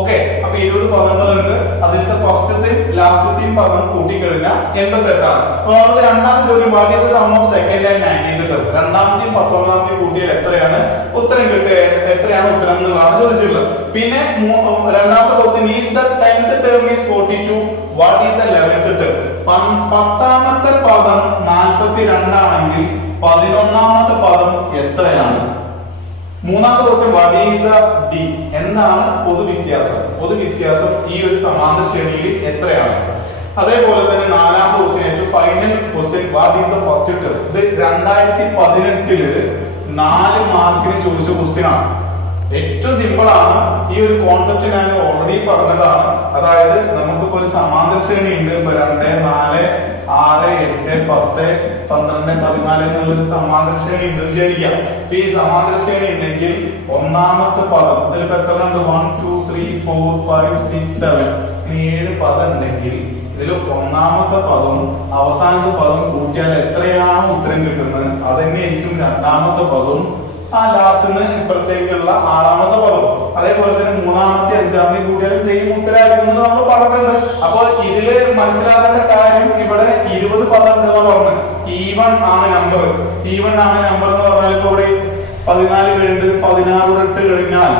ഓക്കെ, അപ്പൊ 20 പദങ്ങളുണ്ട്. അതിലത്തെ ഫസ്റ്റത്തെയും ലാസ്റ്റത്തെയും പദം കൂട്ടിക്കഴിഞ്ഞാൽ 88 ആണ്. അപ്പൊ നമ്മൾ രണ്ടാമത്തെ ചോദ്യം what is the sum of second and 19th term. രണ്ടാമത്തെയും 19ാമത്തെയും കൂട്ടിയാൽ എത്രയാണ് ഉത്തരം കിട്ടുക, എത്രയാണ് ഉത്തരം എന്നുള്ളതാണ് ചോദിച്ചിട്ടുള്ളത്. പിന്നെ രണ്ടാമത്തെ question is the 10th term is 42, what is the 11th term. 10ാമത്തെ പദം 42 ആണെങ്കിൽ 11ാമത്തെ പദം എത്രയാണ്? മൂന്നാമത്തെ question what is the d, എന്താണ് പൊതുവ്യത്യാസം? പൊതുവ്യത്യാസം ഈ ഒരു സമാന്തര ശ്രേണിയിൽ എത്രയാണ്? അതേപോലെ തന്നെ നാലാമത്തെ question final question what is the first term. ഇത് 2018 4 മാർക്കിന് ചോദിച്ച ക്വസ്റ്റ്യൻ ആണ്. ഏറ്റവും സിമ്പിൾ ആണ്. ഈ ഒരു കോൺസെപ്റ്റ് ഞാൻ ഓൾറെഡി പറഞ്ഞതാണ്. അതായത് നമുക്കിപ്പോ ഒരു സമാന്തര ശ്രേണി ഉണ്ട്. ഇപ്പൊ 2, 4, 6, 8, 10, 12, 14 എന്നുള്ളൊരു സമാന്തര ശ്രേണി ഉണ്ട് വിചാരിക്കാം. ഈ സമാന്തര ശ്രേണി ഉണ്ടെങ്കിൽ ഒന്നാമത്തെ പദം ഇതിലിപ്പോ എത്ര ഉണ്ട്? 1, 2, 3, 4, 5, 6, 7 7 പദം ഉണ്ടെങ്കിൽ ഇതിൽ ഒന്നാമത്തെ പദവും അവസാനത്തെ പദവും കൂട്ടിയാൽ എത്രയാണോ ഉത്തരം കിട്ടുന്നത് അതന്നെയായിരിക്കും രണ്ടാമത്തെ പദവും ആ ലാസ്റ്റിന് ഇപ്പുറത്തേക്കുള്ള 6ാമത്തെ പദം. അതേപോലെ തന്നെ 3ാമത്തെ 5ാമത്തെ കൂട്ടിയാലും സെയിം ഉത്തരമായിരിക്കും നമ്മൾ പറഞ്ഞിട്ടുണ്ട്. അപ്പൊ ഇതില് മനസ്സിലാക്കേണ്ട കാര്യം ഇവിടെ 20 പദം ഉണ്ടെന്ന് പറഞ്ഞു. ഈവൺ ആണ് നമ്പർ. ഈവൺ ആണ് നമ്പർ എന്ന് പറഞ്ഞാൽ ഇപ്പൊ ഇവിടെ 14 കഴിഞ്ഞിട്ട് 16 ഇട്ട് കഴിഞ്ഞാൽ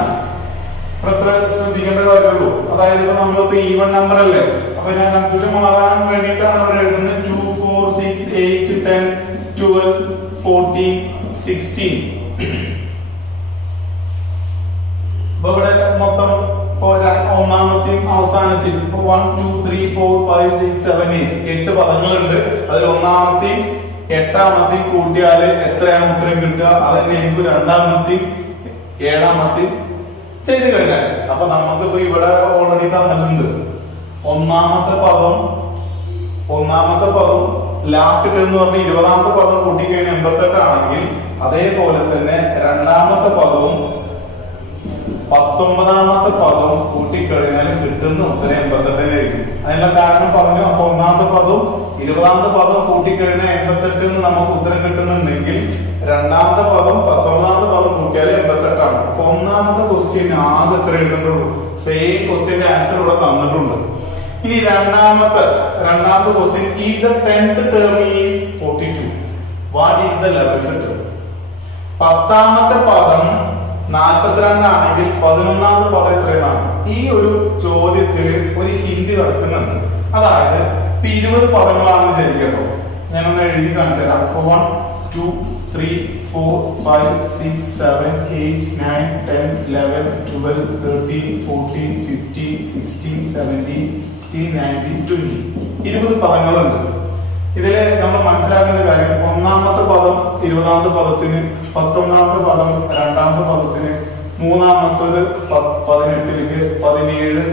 എത്ര ശ്രദ്ധിക്കേണ്ട കാര്യമുള്ളൂ. അതായത് ഇപ്പൊ നമ്മളിപ്പോ ഈവൺ നമ്പർ അല്ലേ. അപ്പൊ ഞാൻ കൺഫ്യൂഷൻ മാറാൻ വേണ്ടിയിട്ടാണ് ഇവിടെ എഴുതുന്നത്. 2, 4, 6, 8, 10, 12, 14, 16. അപ്പൊ ഇവിടെ മൊത്തം ഒന്നാമത്തെയും അവസാനത്തെയും 1, 2, 3, 4, 5, 6, 7, 8 8 പദങ്ങളുണ്ട്. അതിൽ ഒന്നാമത്തെയും എട്ടാമത്തെയും കൂട്ടിയാല് എത്രയാണ് ഉത്തരം കിട്ടുക? അതന്നെ എനിക്ക് രണ്ടാമത്തെയും ഏഴാമത്തെയും ചെയ്ത് കഴിഞ്ഞാൽ. അപ്പൊ നമുക്കിപ്പോ ഇവിടെ ഓൾറെഡി തന്നിട്ടുണ്ട് ഒന്നാമത്തെ പദം ലാസ്റ്റ് എന്ന് പറഞ്ഞ 20ാമത്തെ പദം കൂട്ടിക്കഴിഞ്ഞാൽ 88 ആണെങ്കിൽ അതേപോലെ തന്നെ രണ്ടാമത്തെ പദവും 19ാമത്തെ പദവും കൂട്ടിക്കഴിഞ്ഞാൽ കിട്ടുന്ന ഉത്തരം 88 ആയിരിക്കും. അതിനുള്ള കാരണം പറഞ്ഞു. അപ്പൊ ഒന്നാമത്തെ പദവും 20ാമത്തെ പദം കൂട്ടിക്കഴിഞ്ഞാൽ 88 എന്ന് നമുക്ക് ഉത്തരം കിട്ടുന്നുണ്ടെങ്കിൽ രണ്ടാമത്തെ പദം 19ാമത്തെ പദം കൂട്ടിയാൽ 88 ആണ്. അപ്പൊ ഒന്നാമത്തെ ക്വസ്റ്റ്യൻ ആകെ എത്ര എഴുതുന്നുള്ളൂ? സെയിം ക്വസ്റ്റ്യന്റെ ആൻസർ ഇവിടെ തന്നിട്ടുണ്ട്. ഇനി രണ്ടാമത്തെ question, if the 10th term is 42, what is the 11th term? 10ാമത്തെ പദം 42 ആണെങ്കിൽ 11ാമത്തെ പദം എത്രയാണ്? ഈ ഒരു ചോദ്യത്തിൽ ഒരു ഹിന്റ് കിടക്കുന്നുണ്ട്. അതായത് 20 പദങ്ങളാണെന്ന് വിചാരിക്കട്ടോ. ഞാനൊന്ന് എഴുതി കാണിച്ചു തരാം. 1 2 3 4 5 6 7 8 9 10 11 12 13 14 15 16 17 19 20 20 പദങ്ങളുണ്ട്. ഇതില് നമ്മൾ മനസ്സിലാക്കേണ്ട കാര്യം, ഒന്നാമത്തെ പദം 20ാമത്തെ പദത്തിന്, 19ാമത്തെ പദം രണ്ടാമത്തെ പദത്തിന്, മൂന്നാമത്തത് 18ലേക്ക്, 17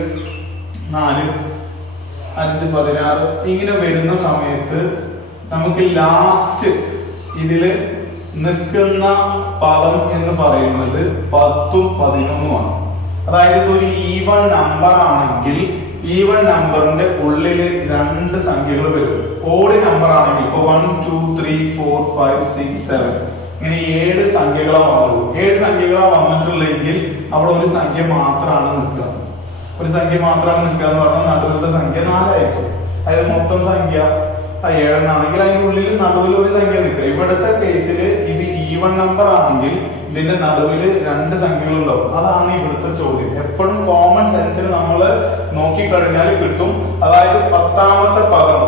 4 5 16 ഇങ്ങനെ വരുന്ന സമയത്ത് നമുക്ക് ലാസ്റ്റ് ഇതില് നിൽക്കുന്ന പദം എന്ന് പറയുന്നത് 10ഉം 11ഉമാണ്. അതായത് ഇതൊരു ഈവൺ നമ്പർ ആണെങ്കിൽ ഈവൺ നമ്പറിന്റെ ഉള്ളില് രണ്ട് സംഖ്യകൾ വരും. ഓഡ് നമ്പർ ആണെങ്കിൽ ഇപ്പൊ 1 2 3 4 5 6 7 ഇങ്ങനെ 7 സംഖ്യകളാ വന്നുള്ളൂ. 7 സംഖ്യകളാ വന്നിട്ടുള്ളെങ്കിൽ അവിടെ ഒരു സംഖ്യ മാത്രമാണ് നിൽക്കുക. ഒരു സംഖ്യ മാത്രമാണ് നിൽക്കുക എന്ന് പറഞ്ഞാൽ നടുവിലത്തെ സംഖ്യ 4 ആയിരിക്കും. അതായത് മൊത്തം സംഖ്യ 7 ആണെങ്കിൽ അതിന്റെ ഉള്ളിൽ നടുവിൽ ഒരു സംഖ്യ നിൽക്കുക. ഇവിടുത്തെ കേസിൽ ഇത് ഈവൺ നമ്പർ ആണെങ്കിൽ ഇതിന്റെ നടുവിൽ രണ്ട് സംഖ്യകളുണ്ടാവും. അതാണ് ഇവിടുത്തെ ചോദ്യം. എപ്പോഴും കോമൺ സെൻസിൽ നമ്മൾ നോക്കിക്കഴിഞ്ഞാൽ കിട്ടും. അതായത് 10ാമത്തെ പദം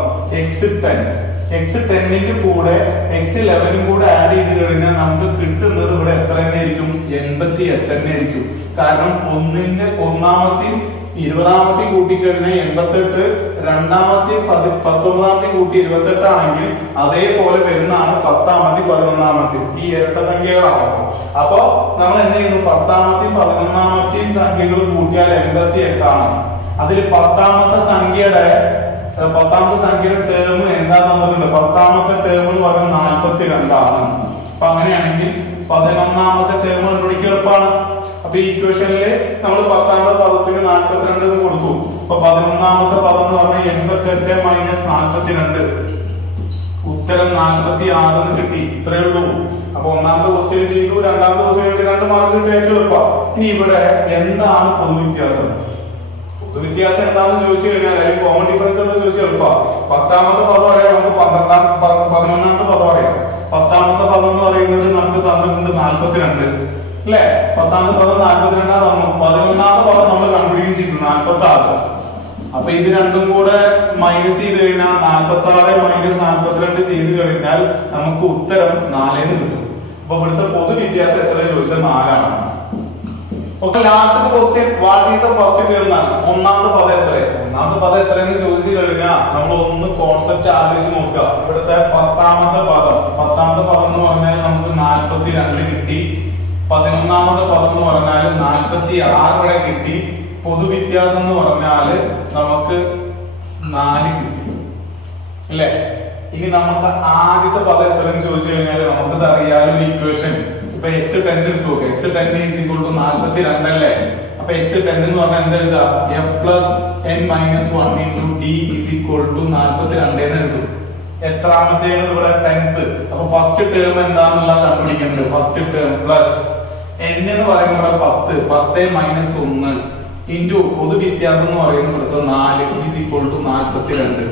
x10ന്റെ കൂടെ x11 കൂടെ ആഡ് ചെയ്ത് കഴിഞ്ഞാൽ നമുക്ക് കിട്ടുന്നത് ഇവിടെ എത്ര തന്നെ ആയിരിക്കും? 88 തന്നെ ആയിരിക്കും. കാരണം ഒന്നാമത്തെയും 20ാമത്തെയും കൂട്ടിക്കഴിഞ്ഞാൽ 88, രണ്ടാമത്തെയും 19ാമത്തെയും കൂട്ടി 28 ആണെങ്കിൽ അതേപോലെ വരുന്നതാണ് 10ാമത്തെയും 11ാമത്തെയും ഈ ഇരട്ട സംഖ്യകളാവും. അപ്പൊ നമ്മൾ എന്ത് ചെയ്യുന്നു? 10ാമത്തെയും 11ാമത്തെയും സംഖ്യകൾ കൂട്ടിയാൽ 88 ആണ്. അതിൽ 10ാമത്തെ സംഖ്യയുടെ ടേം എന്താന്ന് പറഞ്ഞിട്ടുണ്ട്? 10ാമത്തെ ടേം എന്ന് പറയുന്നത് 42 ആണ്. അപ്പൊ അങ്ങനെയാണെങ്കിൽ 11ാമത്തെ ടേം കണ്ടുപിടിക്കാൻ എളുപ്പമാണ്. അപ്പൊ ഈ ഇക്വേഷനില് നമ്മൾ 10ാമത്തെ പദത്തിന് 42 എന്ന് കൊടുത്തു. അപ്പൊ 11ാമത്തെ പദം എന്ന് പറഞ്ഞാൽ 88 മൈനസ് 42, ഉത്തരം 46 എന്ന് കിട്ടി. ഇത്രയേ ഉള്ളൂ. അപ്പൊ ഒന്നാമത്തെ ക്വസ്റ്റ്യൻ ചെയ്തു, രണ്ടാമത്തെ ക്വസ്റ്റ്യൻ 2 മാർക്ക് കിട്ടി, ഏറ്റവും എളുപ്പം. ഇനി ഇവിടെ എന്താണ് പൊതുവ്യത്യാസം? പൊതുവ്യത്യാസം എന്താണെന്ന് ചോദിച്ചു കഴിഞ്ഞാൽ, അല്ലെങ്കിൽ കോമൺ ഡിഫറൻസ് എന്ന് ചോദിച്ചാൽ എളുപ്പം. 10ാമത്തെ പദം അറിയാം, നമുക്ക് 11ാമത്തെ പദം അറിയാം. 10ാമത്തെ പദം എന്ന് പറയുന്നത് നമുക്ക് തന്നിട്ടുണ്ട് 42 അല്ലെ? 10ാമത്തെ പദം 42 തന്നു. 11ാമത്തെ പദം നമ്മൾ കണ്ടുപിടിക്കുകയും ചെയ്തു 46. അപ്പൊ ഇത് രണ്ടും കൂടെ മൈനസ് ചെയ്ത് കഴിഞ്ഞാൽ 46 മൈനസ് 42 ചെയ്ത് കഴിഞ്ഞാൽ നമുക്ക് ഉത്തരം 4 എന്ന് കിട്ടും. അപ്പൊ ഇവിടുത്തെ പൊതുവ്യത്യാസം എത്ര ചോദിച്ചാൽ 4 ആണ്. Okay, last question, what is the first term എന്നാണ്. ഒന്നാമത്തെ പദം എത്രയെന്ന് ചോദിച്ചു കഴിഞ്ഞാൽ നമ്മൾ ഒന്ന് കോൺസെപ്റ്റ് ആലോചിച്ച് നോക്കുക. ഇവിടുത്തെ 10ാമത്തെ പദം എന്ന് പറഞ്ഞാൽ നമുക്ക് 42 കിട്ടി. 11ാമത്തെ പദം എന്ന് പറഞ്ഞാൽ 46 ഇവിടെ കിട്ടി. പൊതുവ്യത്യാസം എന്ന് പറഞ്ഞാല് നമുക്ക് 4 കിട്ടി അല്ലെ? ഇനി നമുക്ക് ആദ്യത്തെ പദം എത്രയെന്ന് ചോദിച്ചു കഴിഞ്ഞാൽ നമുക്കത് അറിയാലോ ഇക്വേഷൻ. ഇപ്പൊ x10 എടുത്തു നോക്കുക. x10 ഈസ് ഈക്വൽ ടു 42 അല്ലേ? അപ്പൊ x10 എന്ന് പറഞ്ഞാൽ എന്താ എഴുതാ? f plus n minus 1 into d is equal to 42 എന്ന് എഴുതും. എത്രാമത്തെയാണ് ഇവിടെ? 10th. അപ്പൊ ഫസ്റ്റ് ടേം എന്താണെന്നുള്ള കണ്ടുപിടിക്കേണ്ടത്. ഫസ്റ്റ് ടേം പ്ലസ് n എന്ന് പറയുന്നത് 10 മൈനസ് 1 ഇൻറ്റു പൊതുവ്യത്യാസം എന്ന് പറയുന്നത് 4 ഈസ് ഈക്വൽ ടു 42.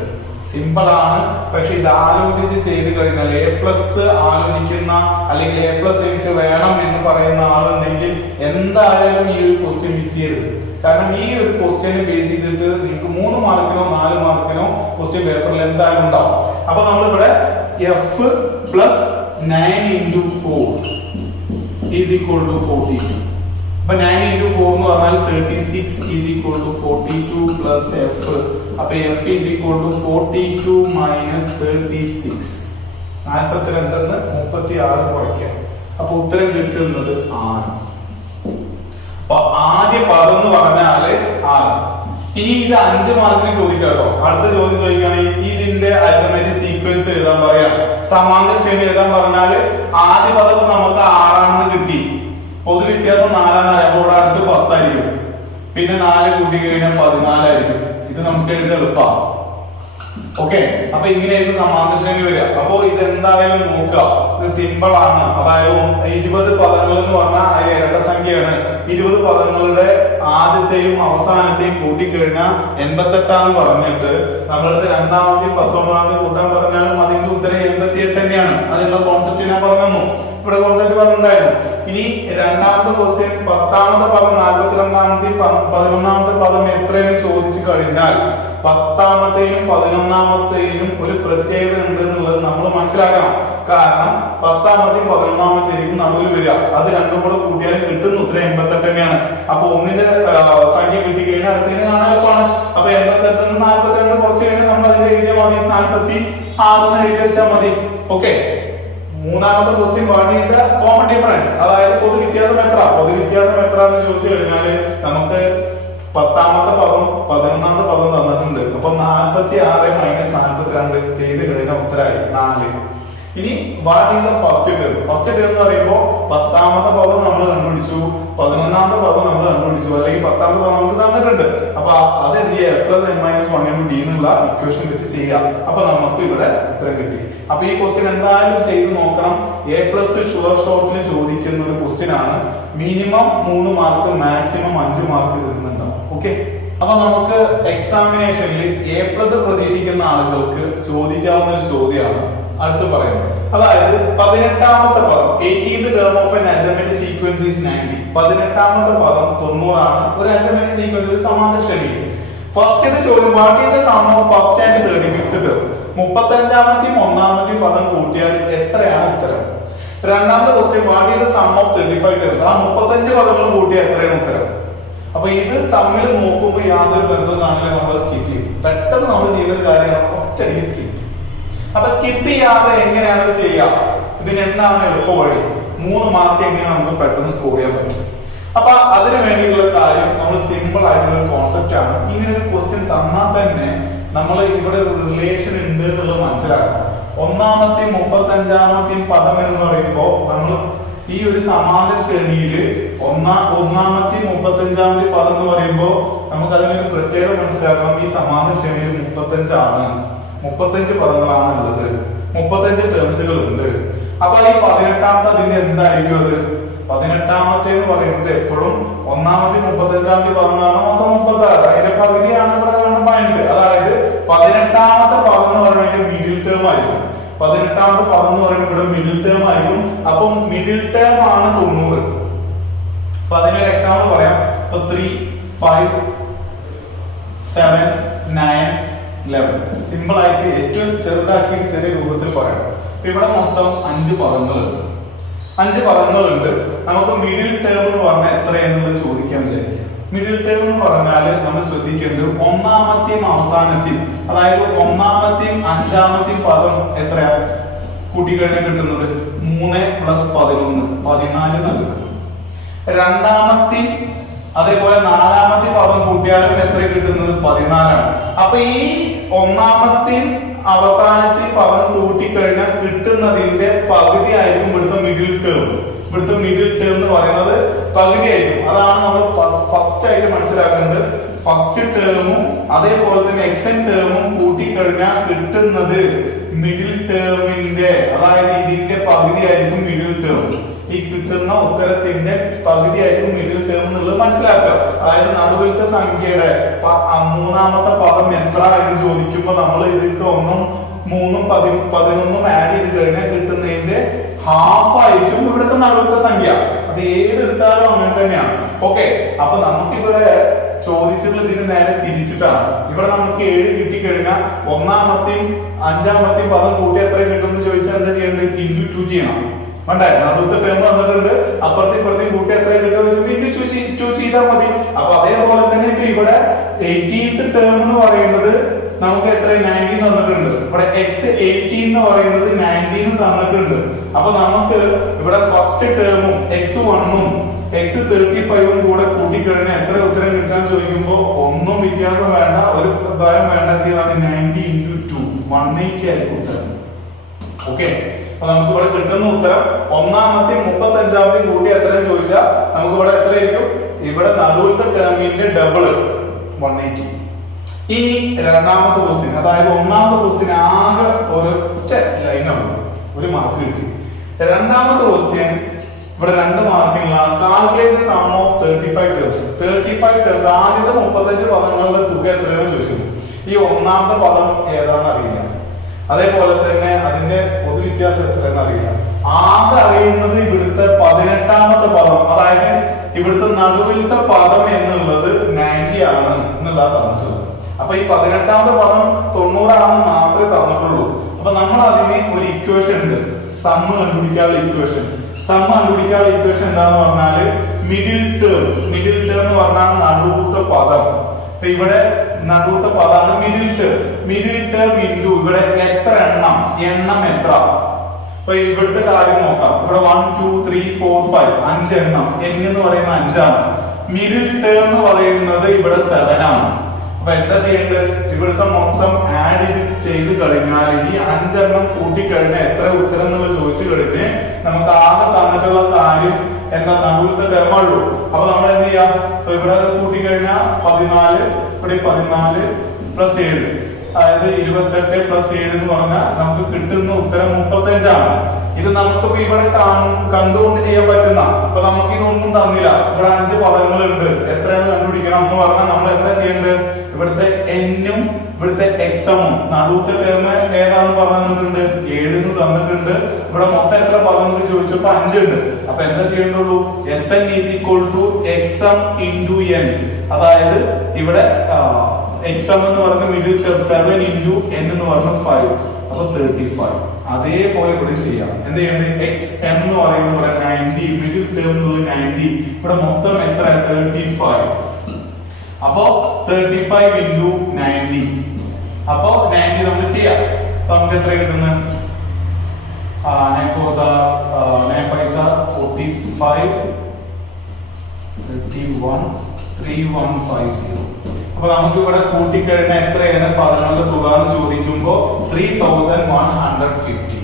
സിമ്പിൾ ആണ്. പക്ഷെ ഇത് ആലോചിച്ച് ചെയ്ത് കഴിഞ്ഞാൽ എ പ്ലസ് ആലോചിക്കുന്ന അല്ലെങ്കിൽ എ പ്ലസ് എനിക്ക് വേണം എന്ന് പറയുന്ന ആളുണ്ടെങ്കിൽ എന്തായാലും ഈ ഒരു ക്വസ്റ്റ്യൻ മിസ് ചെയ്യരുത്. കാരണം ഈ ഒരു ക്വസ്റ്റ്യനെ ബേസ് ചെയ്തിട്ട് നിങ്ങൾക്ക് 3 മാർക്കിനോ 4 മാർക്കിനോ ക്വസ്റ്റ്യൻ പേപ്പറിൽ എന്തായാലും ഉണ്ടാവും. അപ്പൊ നമ്മളിവിടെ F plus 9 into 4 is equal to 42. അപ്പൊ 9 ഇൻറ്റു 4 എന്ന് പറഞ്ഞാൽ 36 is equal to 42 plus F. അപ്പൊ F is equal to 42 minus 36. 42 36 കുറയ്ക്കാം. അപ്പൊ ഉത്തരം കിട്ടുന്നത് 6. അപ്പൊ ആദ്യ പദം എന്ന് പറഞ്ഞാല് 6. ഇനി ഇത് 5 മാർക്കിന് ചോദിക്കാട്ടോ. അടുത്ത ചോദ്യം ചോദിക്കുകയാണെങ്കിൽ ഇതിന്റെ അരിത്തമെറ്റിക് സീക്വൻസ് എഴുതാൻ പറയാണ്. സമാന്തര ശ്രേണി എഴുതാൻ പറഞ്ഞാല് ആദ്യ പദം നമുക്ക് 6 കിട്ടി. പൊതു വ്യത്യാസം 4 അപ്പോൾ അടുത്ത് 10 ആയിരിക്കും. പിന്നെ 4 കൂട്ടി കഴിഞ്ഞാൽ 14 ആയിരിക്കും. ഇത് നമുക്ക് എഴുതി എളുപ്പമാണ്. ഓക്കെ, അപ്പൊ ഇങ്ങനെയായിരുന്നു സമാന്തര ശ്രേണി വരിക. അപ്പോ ഇത് എന്തായാലും നോക്കുക, ഇത് സിമ്പിൾ ആണ്. അതായത് 20 പദങ്ങൾ എന്ന് പറഞ്ഞാൽ അതിൽ ഇരട്ടസംഖ്യയാണ്. 20 പദങ്ങളുടെ ആദ്യത്തെയും അവസാനത്തെയും കൂട്ടിക്കഴിഞ്ഞാൽ 88 പറഞ്ഞിട്ട് നമ്മളടുത്ത് രണ്ടാമത്തെയും 19ാമത്തെയും കൂട്ടാൻ പറഞ്ഞാലും അതിന്റെ ഉത്തരം 88 തന്നെയാണ്. അതിനുള്ള കോൺസെപ്റ്റ് ഞാൻ പറഞ്ഞു. ഇവിടെ കോൺസെപ്റ്റ് പറഞ്ഞിട്ടുണ്ടായിരുന്നു. ഇനി രണ്ടാമത്തെ ക്വസ്റ്റ്യൻ 10ാമത്തെ പദം 42ാമത്തെയും 11ാമത്തെ പദം എത്രയെന്ന് ചോദിച്ചു കഴിഞ്ഞാൽ 10ാമത്തെയും 11ാമത്തെയും ഒരു പ്രത്യേകത ഉണ്ട് എന്നുള്ളത് നമ്മൾ മനസ്സിലാക്കണം. കാരണം 10ാമത്തെയും 11ാമത്തെയും നടുവിൽ വരിക, അത് രണ്ടും കൂടെ കൂട്ടിയാൽ കിട്ടുന്ന ഉത്തരം 88 തന്നെയാണ്. അപ്പൊ ഒന്നിന്റെ സംഖ്യ കിട്ടിക്കഴിഞ്ഞാൽ അടുത്തതിന് കാണാൻ എളുപ്പമാണ്. അപ്പൊ 88 42 കുറച്ച് കഴിഞ്ഞാൽ നമ്മൾ അതിൽ എഴുതിയാൽ മതി, 46 എഴുതി വെച്ചാൽ മതി. ഓക്കെ, മൂന്നാമത്തെ question what is the common difference, അതായത് പൊതു വ്യത്യാസം എത്ര. പൊതു വ്യത്യാസം എത്ര എന്ന് ചോദിച്ചു കഴിഞ്ഞാല് നമുക്ക് 10ാമത്തെ പദം 11ാമത്തെ പദം തന്നിട്ടുണ്ട്. അപ്പൊ 46 - 42 ചെയ്ത് കഴിഞ്ഞാൽ ഉത്തരമായി 4. ഇനി what is the first term. First term എന്ന് പറയുമ്പോൾ 10ാമത്തെ പദം നമ്മൾ കണ്ടുപിടിച്ചു, 11ാമത്തെ പദം നമ്മൾ കണ്ടുപിടിച്ചു, അല്ലെങ്കിൽ 10ാമത്തെ പദം നമുക്ക് തന്നിട്ടുണ്ട്. അപ്പൊ അത് എന്ത് ചെയ്യുക, f+n-1 എന്നുള്ള ഇക്വേഷൻ വെച്ച് ചെയ്യാം. അപ്പൊ നമുക്ക് ഇവിടെ ഉത്തരം കിട്ടി. അപ്പൊ ഈ ക്വസ്റ്റ്യൻ എന്തായാലും ചെയ്ത് നോക്കണം. A+ ഷുവർ ഷോട്ടിന് ചോദിക്കുന്ന ഒരു ക്വസ്റ്റ്യൻ ആണ്. മിനിമം 3 മാർക്ക്, മാക്സിമം 5 മാർക്ക് തരുന്നുണ്ടാവും. ഓക്കെ, അപ്പൊ നമുക്ക് എക്സാമിനേഷനിൽ A+ പ്രതീക്ഷിക്കുന്ന ആളുകൾക്ക് ചോദിക്കാവുന്ന ഒരു ചോദ്യമാണ് അടുത്ത് പറയുന്നത്. അതായത് 18ാമത്തെ പദം 18th term of an arithmetic sequence is 90. 18ാമത്തെ പദം 90 ആണ്. ഒരു arithmetic sequence ഒരു സമാന്തര ശ്രേണിയിൽ. ഫസ്റ്റ് ചോദ്യം what is the sum of first and 35th term. 35ാമത്തെയും 1ാമത്തെയും പദം കൂട്ടിയാൽ എത്രയാണ് ഉത്തരം. രണ്ടാമത്തെ question what is the sum of 35 terms. ആ 35 പദങ്ങൾ കൂട്ടിയാൽ എത്രയാണ് ഉത്തരം. അപ്പൊ ഇത് തമ്മിൽ നോക്കുമ്പോൾ യാതൊരു ബന്ധവും കാണില്ല, നമ്മൾ സ്കിപ്പ് ചെയ്യും. പെട്ടെന്ന് നമ്മൾ ചെയ്യുന്ന ഒരു കാര്യമാണ് ഒറ്റയടിക്ക് സ്കിപ്പ്. അപ്പൊ സ്കിപ്പ് ചെയ്യാതെ എങ്ങനെയാണ് ചെയ്യുക, ഇതിന് എന്താണ് എളുപ്പ വഴി, 3 മാർക്ക് എങ്ങനെ നമുക്ക് പെട്ടെന്ന് സ്കോർ ചെയ്യാൻ പറ്റും. അപ്പൊ അതിനു വേണ്ടിയുള്ള കാര്യം നമ്മൾ സിമ്പിൾ ആയിട്ടുള്ള ഒരു കോൺസെപ്റ്റ് ആണ്. ഇങ്ങനെ ഒരു ക്വസ്റ്റ്യൻ തന്നാൽ തന്നെ നമ്മൾ ഇവിടെ റിലേഷൻ ഉണ്ട് എന്നുള്ളത് മനസ്സിലാക്കണം. 1ാമത്തെയും 35ാമത്തെയും പദം എന്ന് പറയുമ്പോൾ നമ്മൾ ഈ ഒരു സമാന്തര ശ്രേണിയിൽ 1ാമത്തെയും 35ാമത്തെയും പദം എന്ന് പറയുമ്പോൾ നമുക്ക് അതിനൊരു പ്രത്യേകം മനസ്സിലാക്കണം. ഈ സമാന്തര ശ്രേണിയിൽ 35 ആണ്, 35 പദങ്ങളാണ് ഉള്ളത്, 35 ടേംസുകൾ ഉണ്ട്. അപ്പൊ ഈ 18ാമത്തെ അതിന്റെ എന്തായിരിക്കും, അത് 18ാമത്തെ എന്ന് പറയുന്നത് എപ്പോഴും 1ാമത്തെയും 35ാമത്തെയും പദങ്ങളാണ്, മൊത്തം 36. അതിന്റെ പകുതിയാണ് ഇവിടെ കാണുന്ന പോയിന്റ്. അതായത് 18ാമത്തെ പദം എന്ന് പറയുന്നത് മിഡിൽ ടേം ആയിരിക്കും. 18ാമത്തെ പദം എന്ന് പറയുമ്പോൾ ഇവിടെ മിഡിൽ ടേം ആയിരിക്കും. അപ്പം മിഡിൽ ടേം ആണ് 90. അപ്പൊ അതിനൊരു എക്സാമ്പിൾ പറയാം. 3, 5, 7, 9, 11. സിമ്പിൾ ആയിട്ട് ഏറ്റവും ചെറുതാക്കിയിട്ട് ചെറിയ രൂപത്തിൽ പറയാം. ഇവിടെ മൊത്തം 5 പദങ്ങളുണ്ട്. 5 പദങ്ങളുണ്ട്. നമുക്ക് മിഡിൽ ടേം എന്ന് പറഞ്ഞാൽ എത്രയെന്നുള്ളത് ചോദിക്കാൻ വിചാരിക്കുക. മിഡിൽ ടേം എന്ന് പറഞ്ഞാല് നമ്മൾ ശ്രദ്ധിക്കേണ്ടത് 1ാമത്തെയും അവസാനത്തെയും, അതായത് 1ാമത്തെയും 5ാമത്തെയും പദം എത്രയാ കൂട്ടിക്കഴിഞ്ഞാൽ കിട്ടുന്നത് 3 + 11 14 കിട്ടുന്നത്. 2ാമത്തെയും അതേപോലെ 4ാമത്തെയും പദം കൂട്ടിയാലും എത്ര കിട്ടുന്നത് 14 ആണ്. അപ്പൊ ഈ 1ാമത്തെയും അവസാനത്തെയും പദം കൂട്ടിക്കഴിഞ്ഞാൽ കിട്ടുന്നതിന്റെ പകുതി ആയിരിക്കും ഇവിടുത്തെ മിഡിൽ ടേം. ഇവിടുത്തെ മിഡിൽ ടേം എന്ന് പറയുന്നത് പകുതിയായിരിക്കും. അതാണ് നമ്മൾ ഫസ്റ്റ് ആയിട്ട് മനസ്സിലാക്കേണ്ടത്. ഫസ്റ്റ് ടേമും അതേപോലെ തന്നെ എക്സൻ ടേമും കൂട്ടിക്കഴിഞ്ഞാൽ കിട്ടുന്നത് മിഡിൽ ടേമിന്റെ, അതായത് ഇതിന്റെ പകുതിയായിരിക്കും മിഡിൽ ടേം. ഈ കിട്ടുന്ന ഉത്തരത്തിന്റെ പകുതിയായിരിക്കും മിഡിൽ ടേം എന്നുള്ളത് മനസ്സിലാക്കുക. അതായത് നടുവിലത്തെ സംഖ്യയുടെ 3ാമത്തെ പദം എത്ര എന്ന് ചോദിക്കുമ്പോൾ നമ്മൾ ഇതിലത്തെ 1ഉം 3ഉം 11ഉം ആഡ് ചെയ്ത് കഴിഞ്ഞാൽ കിട്ടുന്നതിന്റെ ഹാഫ് ആയിരിക്കും ഇവിടുത്തെ നടുവിലത്തെ സംഖ്യ. അത് ഏതെടുത്താലും അങ്ങനെ തന്നെയാണ്. ഓക്കെ, അപ്പൊ നമുക്കിവിടെ ചോദിച്ചിട്ടുള്ള ഇതിന് നേരെ തിരിച്ചിട്ടാണ്. ഇവിടെ നമുക്ക് 7 കിട്ടിക്കഴിഞ്ഞാൽ 1ാമത്തെയും 5ാമത്തെയും പദം കൂട്ടി എത്ര കിട്ടും എന്ന് ചോദിച്ചാൽ എന്താ ചെയ്യേണ്ടത്, × 2 ചെയ്യണം. വേണ്ടേ, നടുവത്തെ ടേം വന്നിട്ടുണ്ട്, അപ്പുറത്തെ ഇപ്പുറത്തെയും കൂട്ടി എത്ര കിട്ടും × 2 ചെയ്താൽ മതി. അപ്പൊ അതേപോലെ തന്നെ ഇപ്പൊ ഇവിടെ 18th ടേം എന്ന് പറയുന്നത് നമുക്ക് എത്ര 90 തന്നിട്ടുണ്ട്. ഇവിടെ x18 എന്ന് പറയുന്നത് 19 തന്നിട്ടുണ്ട്. അപ്പൊ നമുക്ക് ഇവിടെ ഫസ്റ്റ് ടേമും x1ഉം x35ഉം കൂടെ കൂട്ടിക്കഴിഞ്ഞാൽ എത്ര ഉത്തരം കിട്ടാൻ ചോദിക്കുമ്പോ ഒന്നും വ്യത്യാസം വേണ്ട, ഒരു ഭയം വേണ്ടെത്തിയതാണ് 90 into 2 180 ആയിരിക്കും ഉത്തരം. ഓക്കെ, അപ്പൊ നമുക്ക് ഇവിടെ കിട്ടുന്ന ഉത്തരം ഒന്നാമത്തെയും 35ാമത്തെയും കൂട്ടി എത്രയും ചോദിച്ചാൽ നമുക്ക് ഇവിടെ എത്രയായിരിക്കും? ഇവിടെ നടുവിലത്തെ ടേമിന്റെ ഡബിള് 180. ഇനി രണ്ടാമത്തെ ക്വസ്റ്റ്യൻ, അതായത് ഒന്നാമത്തെ ക്വസ്റ്റ്യൻ ആകെ ഒരൊറ്റ ലൈനാണ്, ഒരു മാർക്ക് കിട്ടി. രണ്ടാമത്തെ ക്വസ്റ്റ്യൻ ഇവിടെ 2 മാർക്കിലാണ്. Calculate sum of 35 terms. 35 terms, ആദ്യത്തെ 35 പദങ്ങളുടെ തുക എത്രയെന്ന് ചോദിച്ചത്. ഈ ഒന്നാമത്തെ പദം ഏതാണെന്ന് അറിയില്ല, അതേപോലെ തന്നെ അതിന്റെ പൊതുവ്യത്യാസം എത്രയെന്ന് അറിയില്ല. ആകെ അറിയുന്നത് ഇവിടുത്തെ 18ാമത്തെ പദം, അതായത് ഇവിടുത്തെ നടുവിലത്തെ പദം എന്നുള്ളത് 90 ആണ് എന്നുള്ളത് തന്നിട്ടുള്ളത്. അപ്പൊ ഈ 18ാമത്തെ പദം 90 ആണെന്ന് മാത്രമേ തന്നിട്ടുള്ളൂ. അപ്പൊ നമ്മൾ അതിന് ഒരു ഇക്വേഷൻ ഉണ്ട്, സം കണ്ടുപിടിക്കാനുള്ള ഇക്വേഷൻ. സം കണ്ടുപിടിക്കാനുള്ള ഇക്വേഷൻ എന്താന്ന് പറഞ്ഞാല് മിഡിൽ ടേം എന്ന് പറഞ്ഞാൽ നടുവത്തെ പദം. അപ്പൊ ഇവിടെ നടുവത്തെ പദമാണ് മിഡിൽ ടേം ഇൻറ്റു ഇവിടെ എത്ര എണ്ണം എത്ര. അപ്പൊ ഇവിടുത്തെ കാര്യം നോക്കാം. ഇവിടെ 1 2 3 4 5 5 എണ്ണം, n എന്ന് പറയുന്നത് 5 ആണ്. മിഡിൽ ടേം എന്ന് പറയുന്നത് ഇവിടെ 7 ആണ്. അപ്പൊ എന്താ ചെയ്യേണ്ടത്? ഇവിടുത്തെ മൊത്തം ആഡ് ചെയ്ത് കഴിഞ്ഞാൽ ഈ 5 എണ്ണം കൂട്ടിക്കഴിഞ്ഞാൽ എത്ര ഉത്തരം എന്നുള്ളത് ചോദിച്ചു കഴിഞ്ഞ് നമുക്ക് ആകെ തന്നിട്ടുള്ള കാര്യം എന്താ? നടുവിലത്തെ ടേമുള്ളൂ. അപ്പൊ നമ്മൾ എന്ത് ചെയ്യാം? അപ്പൊ ഇവിടെ കൂട്ടിക്കഴിഞ്ഞാൽ 14, ഇവിടെ 14 പ്ലസ് 7, അതായത് 28 പ്ലസ് 7 എന്ന് പറഞ്ഞാൽ നമുക്ക് കിട്ടുന്ന ഉത്തരം 35 ആണ്. ഇത് നമുക്കിപ്പോ ഇവിടെ കണ്ടുകൊണ്ട് ചെയ്യാൻ പറ്റുന്ന, അപ്പൊ നമുക്ക് ഇതൊന്നും തന്നില്ല. ഇവിടെ 5 പദങ്ങളുണ്ട്, എത്രയാണ് കണ്ടുപിടിക്കണം എന്ന് പറഞ്ഞാൽ നമ്മൾ എന്താ ചെയ്യേണ്ടത്? ഇവിടുത്തെ എന്നും ഇവിടുത്തെ എക്സമും നടുവത്തെ ടേം ഏതാണെന്ന് പറഞ്ഞിട്ടുണ്ട്, 7 എന്ന് തന്നിട്ടുണ്ട്. ഇവിടെ മൊത്തം എത്ര പദങ്ങൾ ചോദിച്ചപ്പോ 5 ഉണ്ട്. അപ്പൊ എന്താ ചെയ്യേണ്ടുള്ളൂ? Sn is equal to x m into n. അതായത് ഇവിടെ എക്സം എന്ന് പറഞ്ഞ മിഡിൽ ടേം 7 ഇൻറ്റു n എന്ന് പറഞ്ഞ 5, അപ്പൊ 35. അതേപോലെ ഇവിടെ ചെയ്യാം. എന്ത് ചെയ്യേണ്ടത്? എക്സ് എം എന്ന് പറയുന്നത് ഇവിടെ 90, മിഡിൽ ടേം 90, ഇവിടെ മൊത്തം എത്ര? 35. അപ്പോ 35 ഇൻറ്റു 90, അപ്പോ 90 നമ്മൾ ചെയ്യാം. അപ്പൊ നമുക്ക് എത്ര കിട്ടുന്നത്? 9 4 9 5 45 31 3150. അപ്പൊ നമുക്ക് ഇവിടെ കൂട്ടിക്കഴിഞ്ഞാൽ എത്രയാണ് പദങ്ങളുടെ തുക എന്ന് ചോദിക്കുമ്പോ 3150.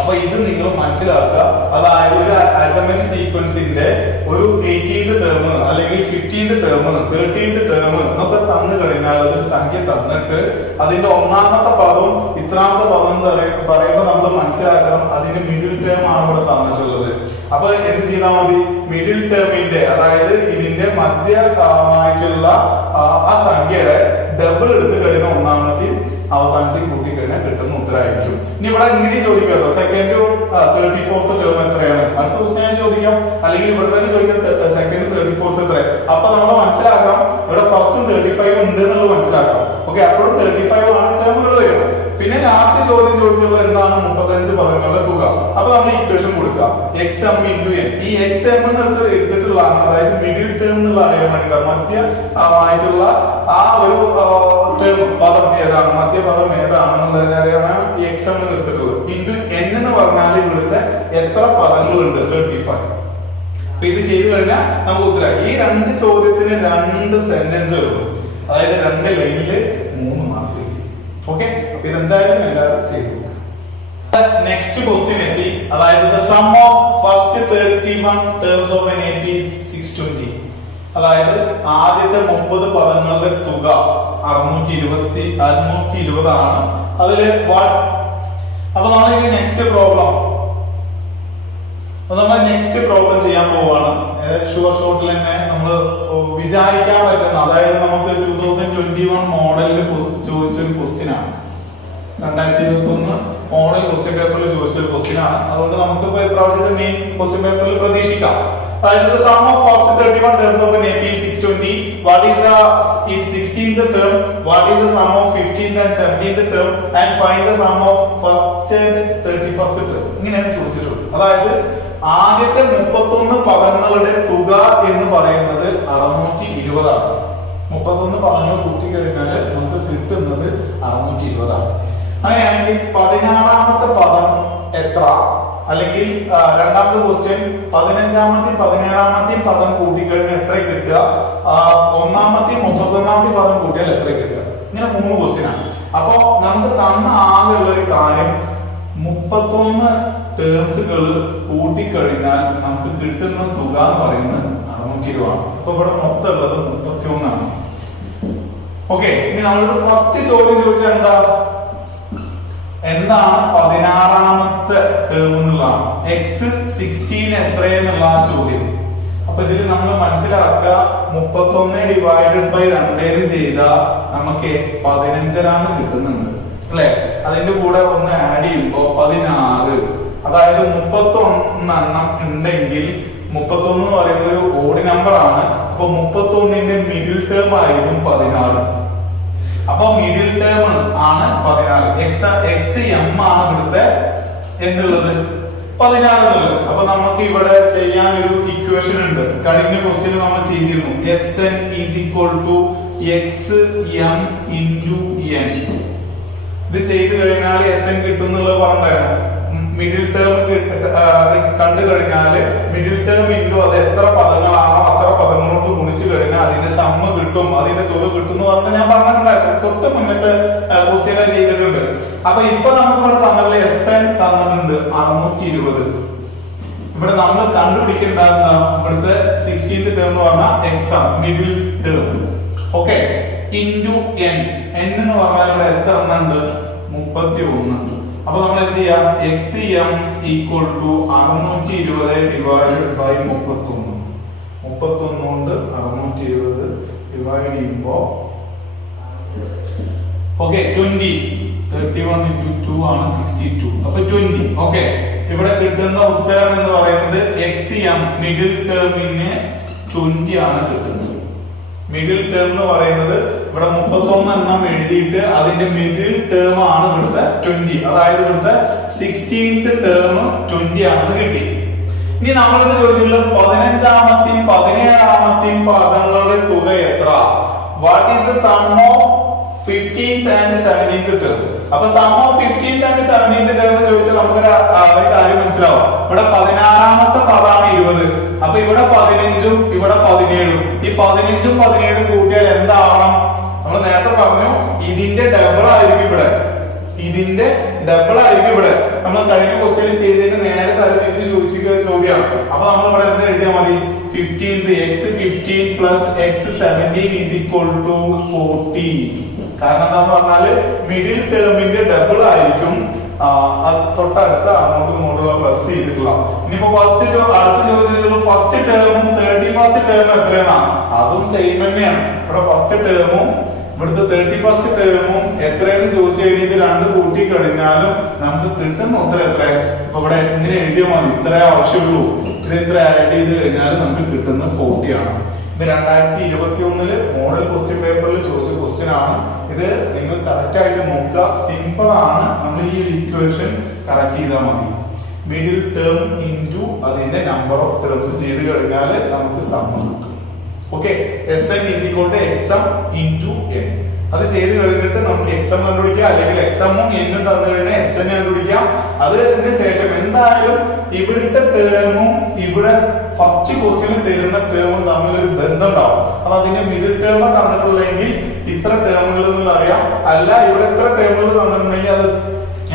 അപ്പൊ ഇത് നിങ്ങൾ മനസ്സിലാക്കുക. അതായത് ഒരു അരിത്തമെറ്റിക് സീക്വൻസിന്റെ ഒരു 18th ടേം അല്ലെങ്കിൽ 15th ടേം 13th ടേം എന്നൊക്കെ തന്നു കഴിഞ്ഞാൽ അതൊരു സംഖ്യ തന്നിട്ട് അതിന്റെ ഒന്നാമത്തെ പദവും ഇത്രാമത്തെ പദം എന്ന് പറയുമ്പോൾ നമ്മൾ മനസ്സിലാക്കണം അതിന്റെ മിഡിൽ ടേം ആണ് ഇവിടെ തന്നിട്ടുള്ളത്. അപ്പൊ എന്ത് ചെയ്താൽ മതി? മിഡിൽ ടേമിന്റെ, അതായത് ഇതിന്റെ മധ്യമായിട്ടുള്ള ആ സംഖ്യയുടെ ഡബിൾ എടുത്ത് കഴിഞ്ഞ ഒന്നാമത്തെയും അവസാനത്തെയും കൂട്ടിക്കഴിഞ്ഞാൽ കിട്ടുന്ന ഉത്തരമായിരിക്കും. ഇനി ഇവിടെ ഇങ്ങനെ ചോദിക്കാട്ടോ, സെക്കൻഡ് 34th ടേം എത്രയാണ്? അടുത്ത ക്വസ്റ്റ്യൻ ചോദിക്കാം, അല്ലെങ്കിൽ ഇവിടെ തന്നെ ചോദിക്കാം സെക്കൻഡ് 34th എത്ര. അപ്പൊ നമ്മൾ മനസ്സിലാക്കാം ഇവിടെ ഫസ്റ്റും 35 ഉണ്ട് എന്നുള്ളത് മനസ്സിലാക്കാം. ഓക്കെ, അപ്പോഴും 35 ആണ് ടേമുകൾ വരിക. പിന്നെ ലാസ്റ്റ് ചോദ്യം ചോദിച്ചപ്പോൾ എന്താണ്? 35 പദങ്ങളുടെ തുക. അപ്പൊ നമ്മൾ ഇക്വേഷൻ കൊടുക്കാം, എക്സം ഇൻറ്റു n. ഈ എക്സം എന്ന് എടുത്തിട്ടുള്ളതാണ്, അതായത് മിഡിൽ ടേം എന്നുള്ള അറിയാൻ വേണ്ടിയിട്ട് മധ്യമായിട്ടുള്ള ആ ഒരു ടേം പദം ഏതാണ്, മധ്യപദം ഏതാണെന്നുള്ളത് അറിയാനാണ് ഈ എക്സം എടുത്തിട്ടുള്ളത്. ഇൻറ്റു n എന്ന് പറഞ്ഞാൽ ഇവിടുത്തെ എത്ര പദങ്ങളുണ്ട്? 35. അപ്പൊ ഇത് ചെയ്തു കഴിഞ്ഞാൽ നമുക്ക് ഉത്തരം. ഈ 2 ചോദ്യത്തിന് 2 സെന്റൻസ് വരും, അതായത് 2 ലൈനില് 3 മാർക്ക് കിട്ടി. ഓക്കെ, അപ്പൊ ഇതെന്തായാലും എല്ലാവരും ചെയ്തു. നെക്സ്റ്റ് ക്വസ്റ്റ്യൻ എത്തി, അതായത് the sum of first 31 terms of an AP is 620. അതായത് ആദ്യത്തെ 30 പദങ്ങളുടെ തുക 620 ആണ്. അതില് അപ്പൊ നമ്മൾ നെക്സ്റ്റ് പ്രോബ്ലം ചെയ്യാൻ പോവാണ്. ഷോർട്ടിൽ തന്നെ നമ്മൾ വിചാരിക്കാൻ പറ്റുന്ന, അതായത് നമുക്ക് 2021 മോഡലിൽ ചോദിച്ചൊരു ക്വസ്റ്റ്യൻ ആണ്, 2021 മോഡൽ ക്വസ്റ്റ്യൻ പേപ്പറിൽ ചോദിച്ചൊരു ക്വസ്റ്റ്യൻ ആണ്. അതുകൊണ്ട് നമുക്ക് ഇപ്രാവശ്യത്തെ മെയിൻ ക്വസ്റ്റ്യൻ പേപ്പറിൽ പ്രതീക്ഷിക്കാം. അതായത് the sum of first 31 terms of an AP is 620. What is the 16th term? What is the sum of 15th and 17th term? And find the sum of first and 31st term. ഇങ്ങനെയാണ് ചോദിച്ചിട്ടുള്ളത്. അതായത് ആദ്യത്തെ 31 പദങ്ങളുടെ തുക എന്ന് പറയുന്നത് 620 ആണ്. 31 പദങ്ങൾ കൂട്ടിക്കഴിഞ്ഞാൽ നമുക്ക് കിട്ടുന്നത് 620 ആണ്. അങ്ങനെയാണെങ്കിൽ 16ാമത്തെ പദം എത്ര, അല്ലെങ്കിൽ രണ്ടാമത്തെ ക്വസ്റ്റ്യൻ 15ാമത്തെയും 17ാമത്തെയും പദം കൂട്ടിക്കഴിഞ്ഞാൽ എത്ര കിട്ടുക, 1ാമത്തെയും 31ാമത്തെയും പദം കൂട്ടിയാൽ എത്ര കിട്ടുക. ഇങ്ങനെ 3 ക്വസ്റ്റ്യൻ ആണ്. അപ്പോ നമുക്ക് തന്ന ആകെയുള്ള ഒരു കാര്യം 31 ടേംസുകൾ കൂട്ടിക്കഴിഞ്ഞാൽ നമുക്ക് കിട്ടുന്ന തുക എന്ന് പറയുന്നത് 620 ആണ്. അപ്പൊ ഇവിടെ മൊത്തം ഉള്ളത് 31 ആണ്. ഓക്കെ, ഇനി നമ്മളോട് ഫസ്റ്റ് ചോദ്യം ചോദിച്ചാൽ എന്താണ് 16ാമത്തെ ടേം എന്നുള്ളതാണ്. x16 എത്രയെന്നുള്ള ചോദ്യം. അപ്പൊ ഇതിൽ നമ്മൾ മനസ്സിലാക്കുക 31 ഡിവൈഡഡ് ബൈ 2 ചെയ്താൽ നമുക്ക് 15 കിട്ടുന്നുണ്ട് അല്ലെ. അതിന്റെ കൂടെ ഒന്ന് ആഡ് ചെയ്യുമ്പോ 16, അതായത് 31 എണ്ണം ഉണ്ടെങ്കിൽ 31 എന്ന് പറയുന്നത് ഒരു ഓഡ് നമ്പർ ആണ്. അപ്പൊ 31ന്റെ മിഡിൽ ടേം ആയിരിക്കും 16. അപ്പൊ മിഡിൽ ടേം ആണ് 16. എക്സ് എം ആണ് ഇവിടുത്തെ എന്നുള്ളത് 16 എന്നുള്ളത്. അപ്പൊ നമുക്ക് ഇവിടെ ചെയ്യാൻ ഒരു ഇക്വേഷൻ ഉണ്ട്. കഴിഞ്ഞ ക്വസ്റ്റ്യൻ നമ്മൾ ചെയ്തിരുന്നു. Sn is equal to X M into N. ഇത് ചെയ്തു കഴിഞ്ഞാൽ Sn കിട്ടും എന്നുള്ളത് പറഞ്ഞായിരുന്നു. മിഡിൽ ടേം കണ്ടു കഴിഞ്ഞാല് മിഡിൽ ടേം ഇൻറ്റു അത് എത്ര പദങ്ങളാണോ അത്ര പദങ്ങൾ കൊണ്ട് ഗുണിച്ചു കഴിഞ്ഞാൽ അതിന്റെ സമ്മ കിട്ടും, അതിന്റെ തുക കിട്ടും എന്ന് പറഞ്ഞ് ഞാൻ പറഞ്ഞിട്ടുണ്ടായിരുന്നു. തൊട്ട് മുന്നിട്ട് ക്വസ്റ്റ്യൻ ചെയ്തിട്ടുണ്ട്. അപ്പൊ ഇപ്പൊ നമുക്ക് ഇവിടെ തന്നിട്ടുള്ള Sn തന്നിട്ടുണ്ട് 620. ഇവിടെ നമ്മൾ കണ്ടുപിടിക്കേണ്ട ഇവിടുത്തെ 16th ടേം എന്ന് പറഞ്ഞാൽ exam middle term. Okay, into N. N എന്ന് പറഞ്ഞാൽ ഇവിടെ എത്ര എണ്ണം ഉണ്ട്? 31. അപ്പൊ നമ്മൾ എന്ത് ചെയ്യാം? X M equal to 620 divided by 31. 31 കൊണ്ട് 620 ഡിവൈഡ് ചെയ്യുമ്പോ ഓക്കെ 20. 31 into 2 ആണ് 62. അപ്പൊ 20. ഓക്കെ, ഇവിടെ കിട്ടുന്ന ഉത്തരം എന്ന് പറയുന്നത് എക്സ് എം മിഡിൽ ടേമിന് 20 ആണ് കിട്ടുന്നത്. മിഡിൽ ടേം എന്ന് പറയുന്നത് ഇവിടെ 31 എണ്ണം എഴുതിയിട്ട് അതിന്റെ മിഡിൽ ടേം ആണ് ഇവിടുത്തെ 20. അതായത് ഇവിടുത്തെ 16th ടേം 20 ആണെന്ന് കിട്ടി. ഇനി നമ്മളോട് ചോദിച്ചിട്ടുള്ള 15ാമത്തെയും 17ാമത്തെയും പദങ്ങളുടെ തുക എത്ര? What is the sum of 15th and 17th term? അപ്പൊ sum of 15th and 17th term ചോദിച്ചാൽ നമുക്കൊരു കാര്യം മനസ്സിലാവും. ഇവിടെ 16ാമത്തെ പദമാണ് 20. അപ്പൊ ഇവിടെ 15ഉം ഇവിടെ 17ഉം. ഈ 15ഉം 17ഉം കൂട്ടിയാൽ എന്താവണം? നമ്മൾ നേരത്തെ പറഞ്ഞു ഇതിന്റെ ഡബിൾ ആയിരിക്കും ഇവിടെ. ഇതിന്റെ ഡബിൾ ആയിരിക്കും ഇവിടെ. നമ്മൾ കഴിഞ്ഞ ക്വസ്റ്റ്യൻ ചെയ്തതിന് നേരെ തരത്തിരിച്ച് ചോദിച്ചിരിക്കുന്ന ചോദ്യമാണ്. അപ്പൊ നമ്മൾ ഇവിടെ എന്ത് എഴുതിയാൽ മതി? 15th x15 plus x17 is equal to 40. കാരണം എന്താന്ന് പറഞ്ഞാല് മിഡിൽ ടേമിന്റെ ഡബിൾ ആയിരിക്കും തൊട്ടടുത്ത അങ്ങോട്ടും ഇങ്ങോട്ടുള്ള പ്ലസ് ചെയ്തിട്ടുള്ള. ഇനിയിപ്പോ അടുത്ത ചോദ്യത്തിൽ ഫസ്റ്റ് ടേമും 31st ടേമും എത്രയാണ്? അതും സെയിം തന്നെയാണ്. ഇവിടെ ഫസ്റ്റ് ടേമും ഇവിടുത്തെ 31st ടേമും എത്രയെന്ന് ചോദിച്ചു കഴിഞ്ഞിട്ട് 2 കൂട്ടി കഴിഞ്ഞാലും നമുക്ക് കിട്ടുന്ന ഉത്തരം എത്ര? ഇപ്പൊ ഇവിടെ ഇങ്ങനെ എഴുതിയാൽ മതി. ഇത്രേ ആവശ്യമുള്ളൂ. ഇത് ഇത്ര ആഡ് ചെയ്ത് കഴിഞ്ഞാൽ നമുക്ക് കിട്ടുന്ന 40 ആണ്. ഇത് 2021 മോഡൽ ക്വസ്റ്റ്യൻ പേപ്പറിൽ ചോദിച്ച ക്വസ്റ്റ്യൻ ആണ്. ഇത് നിങ്ങൾ കറക്റ്റ് ആയിട്ട് നോക്കുക. സിമ്പിൾ ആണ്. നമ്മൾ ഈ ഒരു ഇക്വേഷൻ കറക്റ്റ് ചെയ്താൽ മതി. മിഡിൽ ടേം ഇൻറ്റു അതിന്റെ നമ്പർ ഓഫ് ടേംസ് ചെയ്ത് കഴിഞ്ഞാൽ നമുക്ക് സമ്മ കിട്ടും. Okay, Sn is equal to x m into N. അത് ചെയ്ത് കഴിഞ്ഞിട്ട് നമുക്ക് എക്സം കണ്ടുപിടിക്കാം, അല്ലെങ്കിൽ എക്സമും എന്നും തന്നു കഴിഞ്ഞാൽ Sn കണ്ടുപിടിക്കാം. അതിന് ശേഷം എന്തായാലും ഇവിടുത്തെ ടേമും ഇവിടെ ഫസ്റ്റ് ക്വസ്റ്റ്യനിൽ തരുന്ന ടേമും തമ്മിൽ ഒരു ബന്ധം ഉണ്ടാവും. അത് അതിന്റെ മിഡിൽ ടേം തന്നിട്ടുള്ളെങ്കിൽ ഇത്ര ടേമുകൾ എന്ന് അറിയാം. അല്ല ഇവിടെ ഇത്ര ടേമുകൾ തന്നിട്ടുണ്ടെങ്കിൽ അത്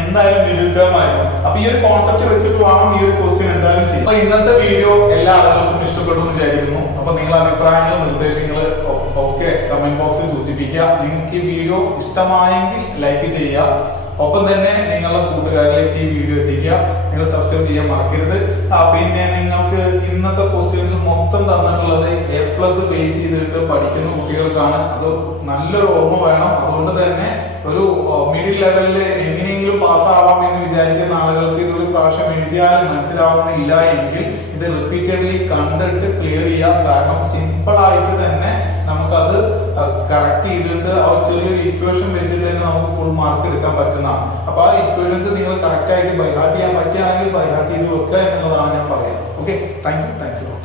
എന്തായാലും മിഡിൽ ടേം ആയിരിക്കും. അപ്പൊ ഈ ഒരു കോൺസെപ്റ്റ് വെച്ചിട്ട് വേണം ഈ ഒരു ക്വസ്റ്റ്യൻ എന്തായാലും ചെയ്യും. അപ്പൊ ഇന്നത്തെ വീഡിയോ എല്ലാ ആളുകൾക്കും ഇഷ്ടപ്പെട്ടു എന്ന് വിചാരിക്കുന്നു. അപ്പൊ നിങ്ങളുടെ അഭിപ്രായങ്ങളും നിർദ്ദേശങ്ങളും ഒക്കെ കമന്റ് ബോക്സിൽ സൂചിപ്പിക്കുക. നിങ്ങൾക്ക് ഈ വീഡിയോ ഇഷ്ടമായെങ്കിൽ ലൈക്ക് ചെയ്യുക. ഒപ്പം തന്നെ നിങ്ങളുടെ കൂട്ടുകാരിലേക്ക് ഈ വീഡിയോ എത്തിക്കുക. നിങ്ങൾ സബ്സ്ക്രൈബ് ചെയ്യാൻ മറക്കരുത്. പിന്നെ നിങ്ങൾക്ക് ഇന്നത്തെ ക്വസ്റ്റ്യൻസ് മൊത്തം തന്നിട്ടുള്ളത് A+ ബേസ് ചെയ്തിട്ട് പഠിക്കുന്ന കുട്ടികൾക്കാണ്. അത് നല്ലൊരു ഓർമ്മ വേണം. അതുകൊണ്ട് തന്നെ ഒരു മിഡിൽ ലെവലിൽ എങ്ങനെയെങ്കിലും പാസ്സാവാം എന്ന് വിചാരിക്കുന്ന ആളുകൾക്ക് ഇതൊരു പ്രാവശ്യം എഴുതിയാൽ മനസ്സിലാവുന്നില്ല എങ്കിൽ ഇത് റിപ്പീറ്റഡ്ലി കണ്ടിട്ട് ക്ലിയർ ചെയ്യാം. കാരണം സിമ്പിൾ ആയിട്ട് തന്നെ നമുക്കത് കറക്റ്റ് ചെയ്തിട്ട് ആ ചെറിയൊരു ഇക്വേഷൻ വെച്ചിട്ട് തന്നെ നമുക്ക് ഫുൾ മാർക്ക് എടുക്കാൻ പറ്റുന്നതാണ്. അപ്പൊ ആ ഇക്വേഷൻസ് നിങ്ങൾ കറക്റ്റ് ആയിട്ട് ബൈഹാർട്ട് ചെയ്യാൻ പറ്റുകയാണെങ്കിൽ ബൈഹാർട്ട് ചെയ്ത് വെക്കുക എന്നുള്ളതാണ് ഞാൻ പറയാം. Okay, thank you.